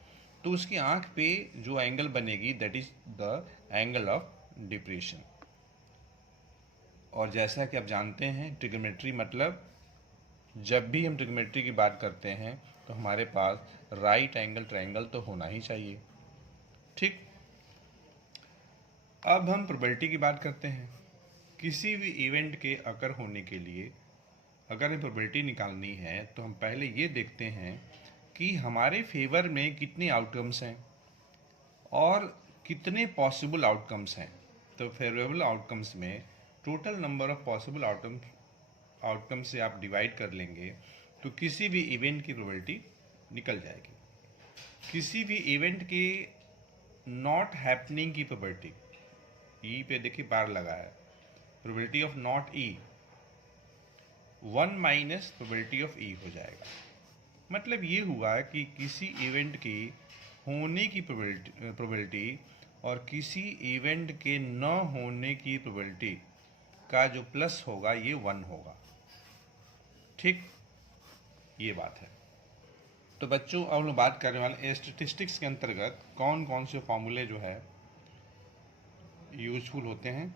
तो उसकी आंख पे जो एंगल बनेगी that is the angle of depression. और जैसा कि आप जानते हैं ट्रिग्नोमेट्री मतलब जब भी हम ट्रिग्नोमेट्री की बात करते हैं तो हमारे पास राइट एंगल ट्रायंगल तो होना ही चाहिए। ठीक, अब हम प्रोबेबिलिटी की बात करते हैं। किसी भी इवेंट के अकर होने के लिए अगर हमें प्रोबेबिलिटी निकालनी है तो हम पहले ये देखते हैं कि हमारे फेवर में कितने आउटकम्स हैं और कितने पॉसिबल आउटकम्स हैं। तो फेवरेबल आउटकम्स में total number of possible outcome से आप डिवाइड कर लेंगे तो किसी भी इवेंट की प्रोबेबिलिटी निकल जाएगी। किसी भी इवेंट के नॉट हैपनिंग की प्रोबेबिलिटी, ई पे देखिए बार लगा है, probability of not E 1 minus probability of E हो जाएगा। मतलब ये हुआ कि किसी इवेंट की होने की प्रोबेबिलिटी और किसी इवेंट के न होने की प्रोबेबिलिटी का जो प्लस होगा ये 1 होगा। ठीक, ये बात है। तो बच्चों अब हम बात करने वाले स्टैटिस्टिक्स के अंतर्गत कौन कौन से फॉर्मूले जो है यूजफुल होते हैं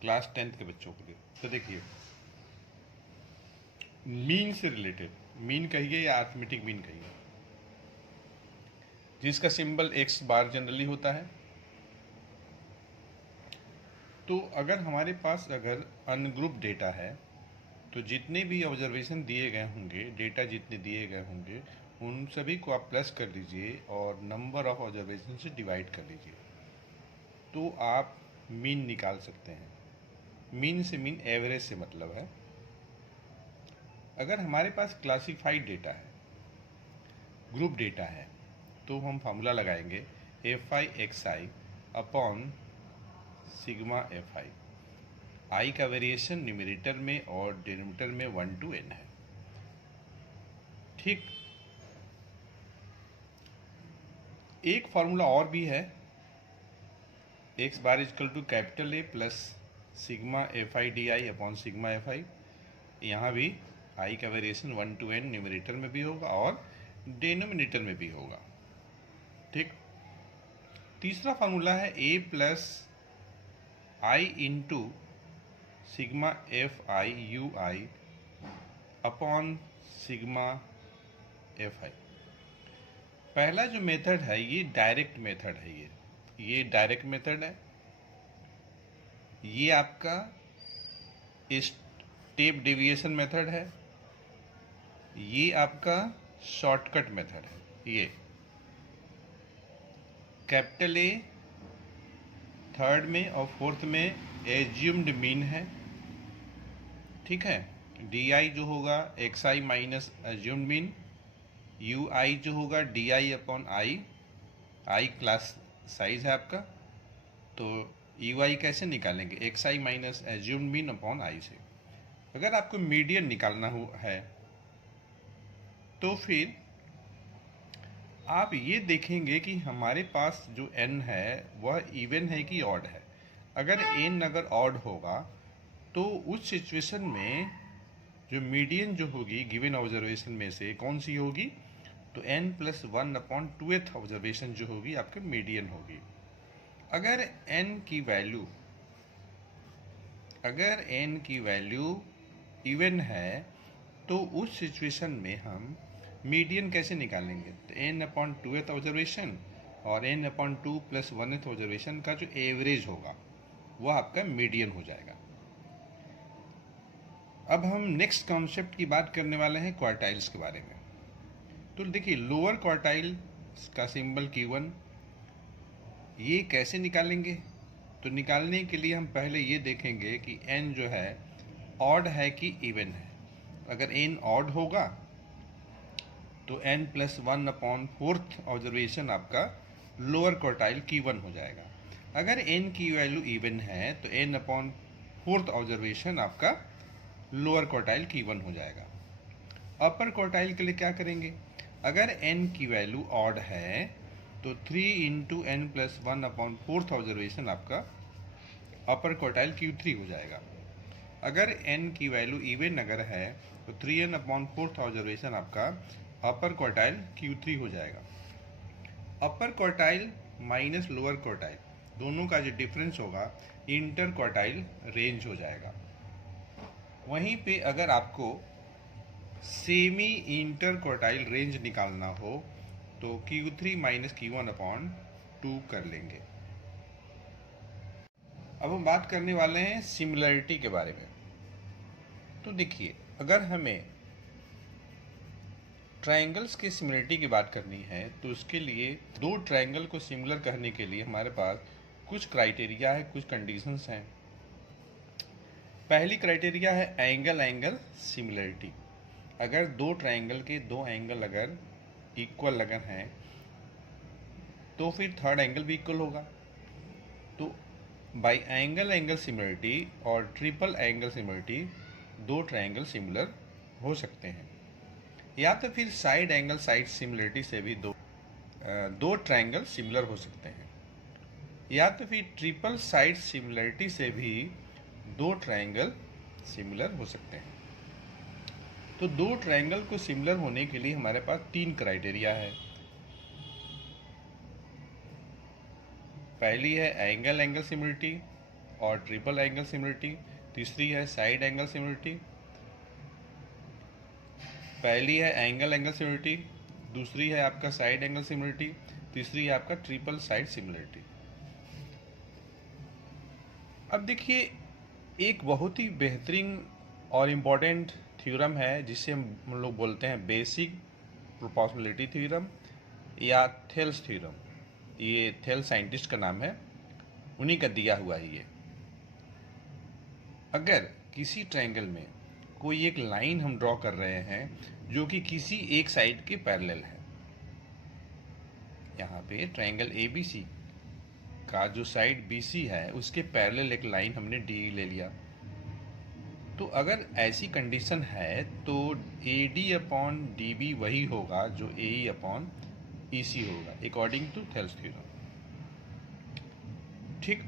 क्लास 10th के बच्चों के लिए। तो देखिए, मीन से रिलेटेड, मीन कहिए या अरिथमेटिक मीन कहिए, जिसका सिंबल x बार जनरली होता है। तो अगर हमारे पास अगर अनग्रुप डेटा है तो जितने भी ऑब्जर्वेशन दिए गए होंगे, डेटा जितने दिए गए होंगे, उन सभी को आप प्लस कर दीजिए और नंबर ऑफ ऑब्जर्वेशन से डिवाइड कर लीजिए, तो आप मीन निकाल सकते हैं। मीन से मीन एवरेज से मतलब है। अगर हमारे पास क्लासिफाइड डेटा है, ग्रुप डेटा है, तो हम फार्मूला लगाएंगे fi xi upon sigma fi। आई का वेरिएशन न्यूमरेटर में और डिनोमिनेटर में 1 to n है। ठीक, एक फार्मूला और भी है, X bar equal to capital A plus sigma fi D I upon sigma fi। यहाँ भी आई का वेरिएशन 1 to n न्यूमरेटर में भी होगा और डिनोमिनेटर में भी होगा। ठीक, तीसरा फार्मूला है a plus I into sigma fi ui upon sigma fi। पहला जो मेथड है ये डायरेक्ट मेथड है, ये डायरेक्ट मेथड है। ये आपका स्टेप डेविएशन मेथड है, ये आपका शॉर्टकट मेथड है। ये कैपिटल ए थर्ड में और फोर्थ में एज्यूम्ड मीन है। ठीक है, डी आई जो होगा X I minus assumed mean, U I जो होगा D I upon I, I class size है आपका। तो यू आई कैसे निकालेंगे, X I minus assumed mean upon I से। अगर आपको मीडियन निकालना है तो फिर आप ये देखेंगे कि हमारे पास जो n है वह इवन है कि ऑड है। अगर n अगर ऑड होगा तो उस सिचुएशन में जो मीडियन जो होगी गिवन ऑब्जर्वेशन में से कौन सी होगी, तो n plus 1 upon 2th observation जो होगी आपके मीडियन होगी। अगर n की वैल्यू इवन है तो उस सिचुएशन में हम मीडियन कैसे निकालेंगे, तो n अपॉन 2th ऑब्जर्वेशन और n upon 2 plus 1th observation का जो एवरेज होगा वह आपका मीडियन हो जाएगा। अब हम नेक्स्ट कॉन्सेप्ट की बात करने वाले हैं क्वार्टाइल्स के बारे में। तो देखिए, लोअर क्वार्टाइल का सिंबल Q1, ये कैसे निकालेंगे, तो निकालने के लिए हम पहले ये देखेंगे कि n जो है ऑड है कि इवन है। अगर n ऑड होगा तो n plus 1 upon 4th observation आपका लोअर क्वार्टाइल Q1 हो जाएगा। अगर n की वैल्यू इवन है तो n अपॉन 4th ऑब्जर्वेशन आपका लोअर क्वार्टाइल Q1 हो जाएगा। अपर क्वार्टाइल के लिए क्या करेंगे, अगर n की वैल्यू ऑड है तो 3 into n plus 1 upon 4th observation आपका अपर क्वार्टाइल Q3 हो जाएगा। अगर n की वैल्यू इवन अगर है तो 3n अपॉन 4th ऑब्जर्वेशन आपका अपर क्वार्टाइल Q3 हो जाएगा। अपर क्वार्टाइल माइनस लोअर क्वार्टाइल दोनों का जो डिफरेंस होगा इंटर क्वार्टाइल रेंज हो जाएगा। वहीं पे अगर आपको सेमी इंटर क्वार्टाइल रेंज निकालना हो तो Q3 माइनस Q1 अपॉन 2 कर लेंगे। अब हम बात करने वाले हैं सिमिलरिटी के बारे में। तो देखिए, अगर हमें ट्रायंगल्स की सिमिलरिटी की बात करनी है तो उसके लिए दो ट्रायंगल को सिमिलर करने के लिए हमारे पास कुछ क्राइटेरिया है, कुछ कंडीशंस हैं। पहली क्राइटेरिया है एंगल एंगल सिमिलरिटी। अगर दो ट्रायंगल के दो एंगल अगर इक्वल अगर हैं तो फिर थर्ड एंगल भी इक्वल होगा। तो बाय एंगल एंगल सिमिलरिटी और ट्रिपल एंगल सिमिलरिटी दो ट्रायंगल सिमिलर हो सकते हैं, या तो फिर साइड एंगल साइड सिमिलरिटी से भी दो ट्रायंगल सिमिलर हो सकते हैं, या तो फिर ट्रिपल साइड सिमिलरिटी से भी दो ट्रायंगल सिमिलर हो सकते हैं। तो दो ट्रायंगल को सिमिलर होने के लिए हमारे पास तीन क्राइटेरिया है। पहली है एंगल एंगल सिमिलरिटी और ट्रिपल एंगल सिमिलरिटी। तीसरी है साइड एंगल सिमिलरिटी। पहली है एंगल एंगल सिमिलरिटी, दूसरी है आपका साइड एंगल सिमिलरिटी, तीसरी है आपका ट्रिपल साइड सिमिलरिटी। अब देखिए, एक बहुत ही बेहतरीन और इम्पॉर्टेंट थ्योरम है जिसे हम लोग बोलते हैं बेसिक प्रोपोर्शनलिटी थ्योरम या थेल्स थ्योरम। ये थेल्स साइंटिस्ट का नाम है, उन्हीं का दिया हुआ ही है। अगर किसी ट्रायंगल में कोई एक लाइन हम ड्रॉ कर रहे हैं जो कि किसी एक साइड के पैरेलल है, यहाँ पे ट्रायंगल ABC का जो साइड BC है उसके पैरेलल एक लाइन हमने D ले लिया। तो अगर ऐसी कंडीशन है तो AD/DB वही होगा जो AE/EC होगा अकॉर्डिंग टू थेल्स थ्योरम। ठीक,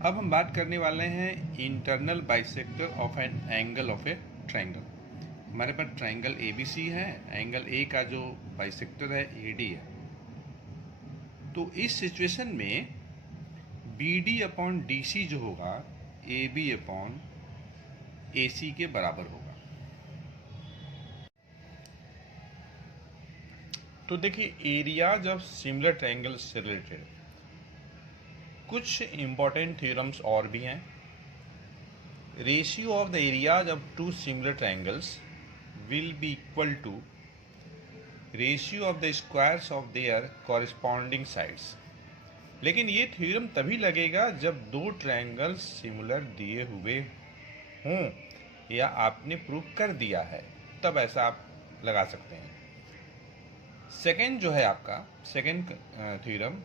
अब हम बात करने वाले हैं internal bisector of an angle of A triangle. हमारे पास ट्रायंगल ABC है, एंगल A का जो बाइसेक्टर है AD है। तो इस सिचुएशन में BD/DC जो होगा AB/AC के बराबर होगा। तो देखिए, एरियाज ऑफ सिमिलर ट्रायंगल से रिलेटेड कुछ इंपॉर्टेंट थ्योरम्स और भी हैं। Ratio of the areas of two similar triangles will be equal to ratio of the squares of their corresponding sides. लेकिन ये थ्योरम तभी लगेगा जब दो ट्रायंगल्स सिमिलर दिए हुए हों या आपने प्रूव कर दिया है, तब ऐसा आप लगा सकते हैं। सेकेंड जो है आपका second theorem,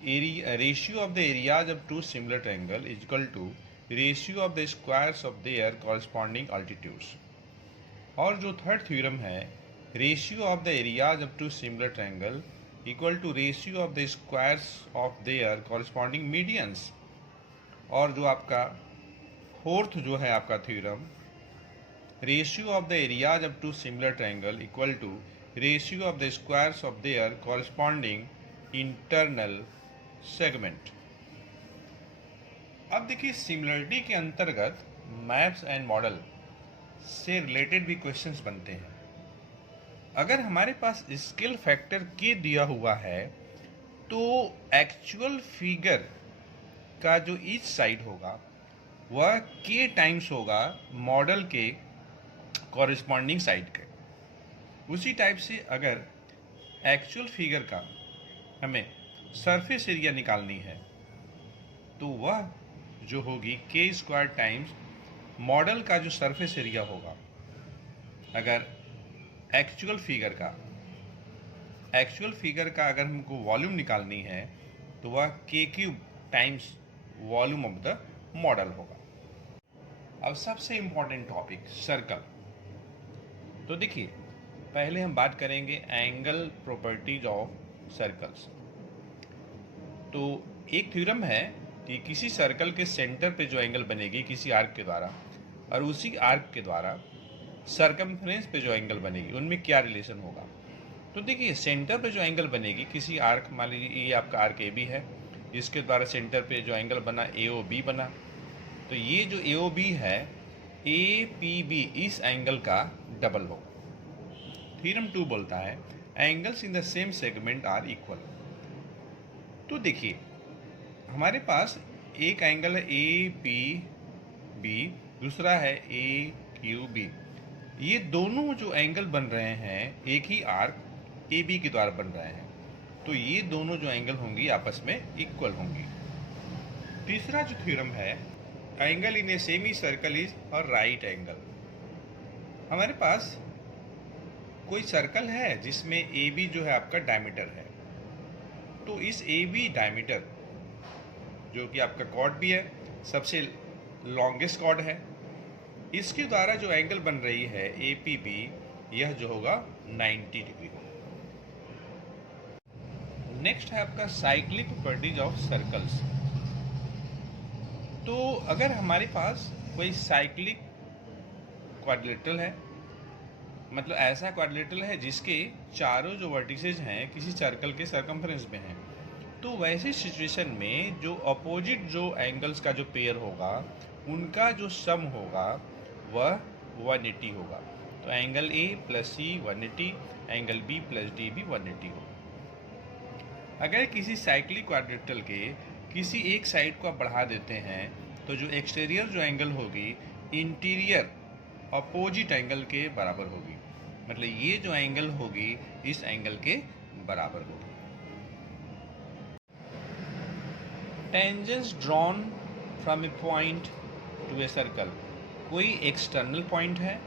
ratio of the areas of two similar triangle is equal to ratio of the squares of their corresponding altitudes. और जो थर्ड थ्योरम है, ratio of the areas of two similar triangle equal to ratio of the squares of their corresponding medians. और जो आपका fourth जो है आपका theorem, ratio of the areas of two similar triangle equal to ratio of the squares of their corresponding internal segment. अब देखिए, similarity के अंतर्गत मैप्स एंड मॉडल से रिलेटेड भी क्वेश्चंस बनते हैं। अगर हमारे पास स्केल फैक्टर के दिया हुआ है तो एक्चुअल फिगर का जो ईच साइड होगा वह के टाइम्स होगा मॉडल के कॉरेस्पॉन्डिंग साइड के। उसी टाइप से अगर एक्चुअल फिगर का हमें सरफेस एरिया निकालनी है तो वह जो होगी के स्क्वायर टाइम्स मॉडल का जो सरफेस एरिया होगा। अगर एक्चुअल फिगर का अगर हमको वॉल्यूम निकालनी है तो वह के cube times volume of the model होगा। अब सबसे इंपॉर्टेंट टॉपिक सर्कल। तो देखिए, पहले हम बात करेंगे एंगल प्रॉपर्टीज ऑफ सर्कल्स। तो एक थ्योरम है कि किसी सर्कल के सेंटर पे जो एंगल बनेगी किसी आर्क के द्वारा और उसी आर्क के द्वारा सर्कमफ्रेंस पे जो एंगल बनेगी उनमें क्या रिलेशन होगा। तो देखिए, सेंटर पे जो एंगल बनेगी किसी आर्क, मान लीजिए ये आपका आर्क AB है, इसके द्वारा सेंटर पे जो एंगल बना AOB बना। तो ये जो AOB है APB इस एंगल का डबल होगा। थ्योरम 2 बोलता है angles in the same segment are equal. तो देखिए, हमारे पास एक एंगल है APB, दूसरा है AQB। ये दोनों जो एंगल बन रहे हैं एक ही आर्क AB के द्वारा बन रहे हैं। तो ये दोनों जो एंगल होंगी आपस में इक्वल होंगी। तीसरा जो थ्योरम है, angle in a semi circle is a right angle. हमारे पास कोई सर्कल है जिसमें ए बी जो है आपका डायमीटर है, तो इस ए बी डायमीटर जो कि आपका कॉर्ड भी है, सबसे लॉन्गेस्ट कॉर्ड है, इसके द्वारा जो एंगल बन रही है ए पी बी, यह जो होगा 90 डिग्री होगा। नेक्स्ट है आपका साइक्लिक प्रॉपर्टीज ऑफ सर्कल्स। तो अगर हमारे पास कोई साइक्लिक क्वाड्रिलेटरल है, मतलब ऐसा क्वाड्रिलेटरल है जिसके चारों जो वर्टिसेज हैं किसी सर्कल के सर्कम्फ्रेंस में हैं, तो वैसी सिचुएशन में जो अपोजिट जो एंगल्स का जो पेयर होगा उनका जो सम होगा वह 180 होगा। तो angle A plus C 180, angle B plus D भी 180 होगा। अगर किसी साइक्लिक क्वाड्रिलेटरल के किसी एक साइड को आप बढ़ा देते हैं तो जो एक्सटीरियर जो एंगल होगी इंटीरियर अपोजिट एंगल के बराबर होगी, मतलब ये जो एंगल होगी इस एंगल के बराबर होगी। Tangents drawn from A point two a circle. कोई एक्सटर्नल पॉइंट है,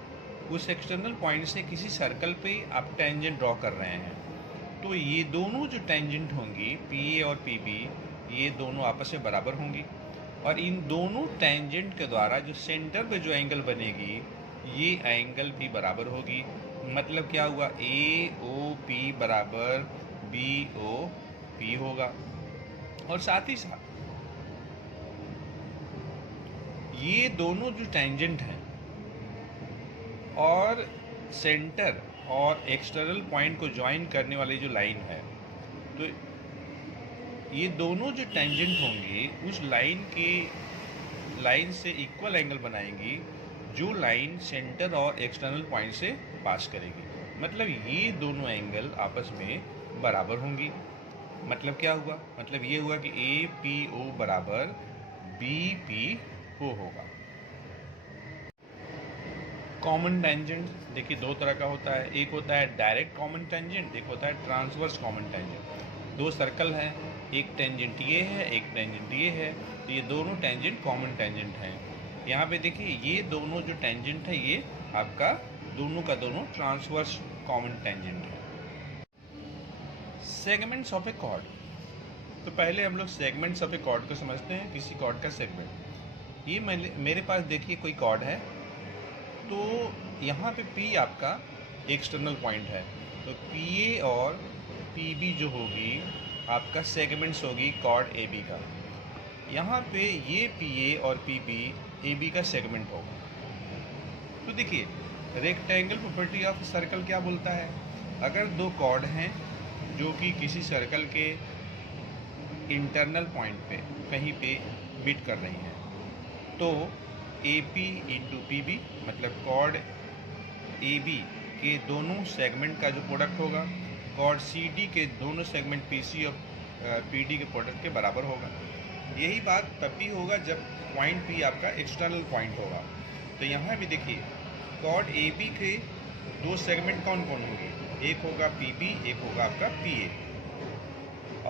उस एक्सटर्नल पॉइंट से किसी सर्कल पे आप टेंजेंट ड्रॉ कर रहे हैं, तो ये दोनों जो टेंजेंट होंगी पी ए और पी बी, ये दोनों आपस में बराबर होंगी, और इन दोनों टेंजेंट के द्वारा जो सेंटर पे जो एंगल बनेगी ये एंगल भी बराबर होगी। मतलब क्या हुआ, ए ओ पी बराबर बी ओ पी होगा। और साथ ही साथ ये दोनों जो टेंजेंट हैं और सेंटर और एक्सटर्नल पॉइंट को ज्वाइन करने वाली जो लाइन है, तो ये दोनों जो टेंजेंट होंगी उस लाइन से इक्वल एंगल बनाएंगी जो लाइन सेंटर और एक्सटर्नल पॉइंट से पास करेगी। मतलब ये दोनों एंगल आपस में बराबर होंगी। मतलब क्या हुआ, मतलब ये हुआ कि ए पी ओ बराबर बी पी ओ होगा। कॉमन टेंजेंट देखिए दो तरह का होता है, एक होता है डायरेक्ट कॉमन टेंजेंट, एक होता है ट्रांसवर्स कॉमन टेंजेंट। दो सर्कल हैं, एक टेंजेंट ये है एक टेंजेंट ये है, तो ये दोनों टेंजेंट कॉमन टेंजेंट हैं। यहाँ पे देखिए ये दोनों जो टेंजेंट है ये आपका दोनों का दोनों ट्रांसवर्स कॉमन टेंजेंट है। Segments of a chord. तो पहले हम लोग सेगमेंट्स ऑफ ए कॉर्ड को समझते हैं, किसी कॉर्ड का सेगमेंट। ये मेरे पास देखिए कोई कॉर्ड है, तो यहाँ पे P आपका एक्सटर्नल पॉइंट है, तो PA और PB जो होगी आपका सेगमेंट्स होगी कॉर्ड AB का। यहाँ पे ये PA और PB AB का सेगमेंट होगा। तो देखिए रेक्टेंगल प्रॉपर्टी ऑफ सर्कल क्या बोलता है, अगर दो कॉर्ड हैं जो कि किसी सर्कल के इंटरनल पॉइंट पे कहीं पे मीट कर रही हैं, तो AP इंटू PB मतलब कॉर्ड AB के दोनों सेगमेंट का जो प्रोडक्ट होगा कॉर्ड CD के दोनों सेगमेंट PC और PD के प्रोडक्ट के बराबर होगा। यही बात तब भी होगा जब पॉइंट P आपका एक्सटर्नल पॉइंट होगा। तो यहाँ भी देखिए कॉर्ड AB के दो सेगमेंट कौन कौन होंगे, एक होगा PB एक होगा आपका PA,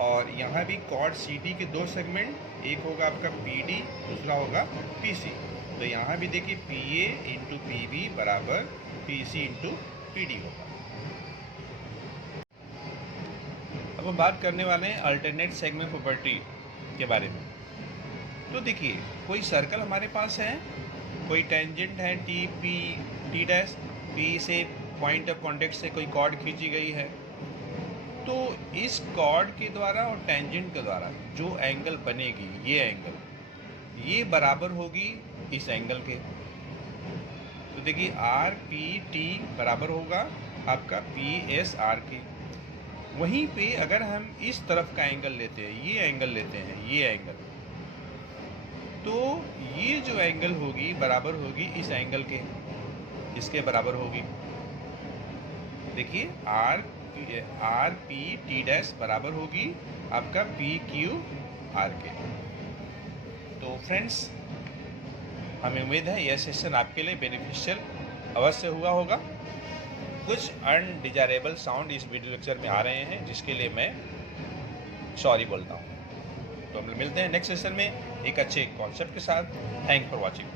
और यहाँ भी कॉर्ड CD के दो सेगमेंट, एक होगा आपका PD दूसरा होगा PC। तो यहाँ भी देखिए PA इंटू PB बराबर PC इंटू PD होगा। अब हम बात करने वाले हैं अल्टरनेट सेगमेंट प्रॉपर्टी के बारे में। तो देखिए कोई सर्कल हमारे पास है, कोई टेंजेंट है T डैश, P से पॉइंट ऑफ कॉन्टेक्ट से कोई कॉर्ड खींची गई है, तो इस कॉर्ड के द्वारा और टेंजेंट के द्वारा जो एंगल बनेगी ये एंगल ये बराबर होगी इस एंगल के। तो देखिए RPT बराबर होगा आपका PSR के। वहीं पे अगर हम इस तरफ का एंगल लेते हैं, ये एंगल लेते हैं, ये एंगल, तो ये जो एंगल होगी बराबर होगी इस एंगल के, इसके बराबर होगी। देखिए RPT डैश बराबर होगी आपका PQR के। तो फ्रेंड्स हमें उम्मीद है यह सेशन आपके लिए बेनिफिशियल अवश्य हुआ होगा। कुछ अनडिजायरेबल साउंड इस वीडियो लेक्चर में आ रहे हैं जिसके लिए मैं सॉरी बोलता हूँ। तो हम मिलते हैं नेक्स्ट सेशन में एक अच्छे कॉन्सेप्ट के साथ। Thank for watching.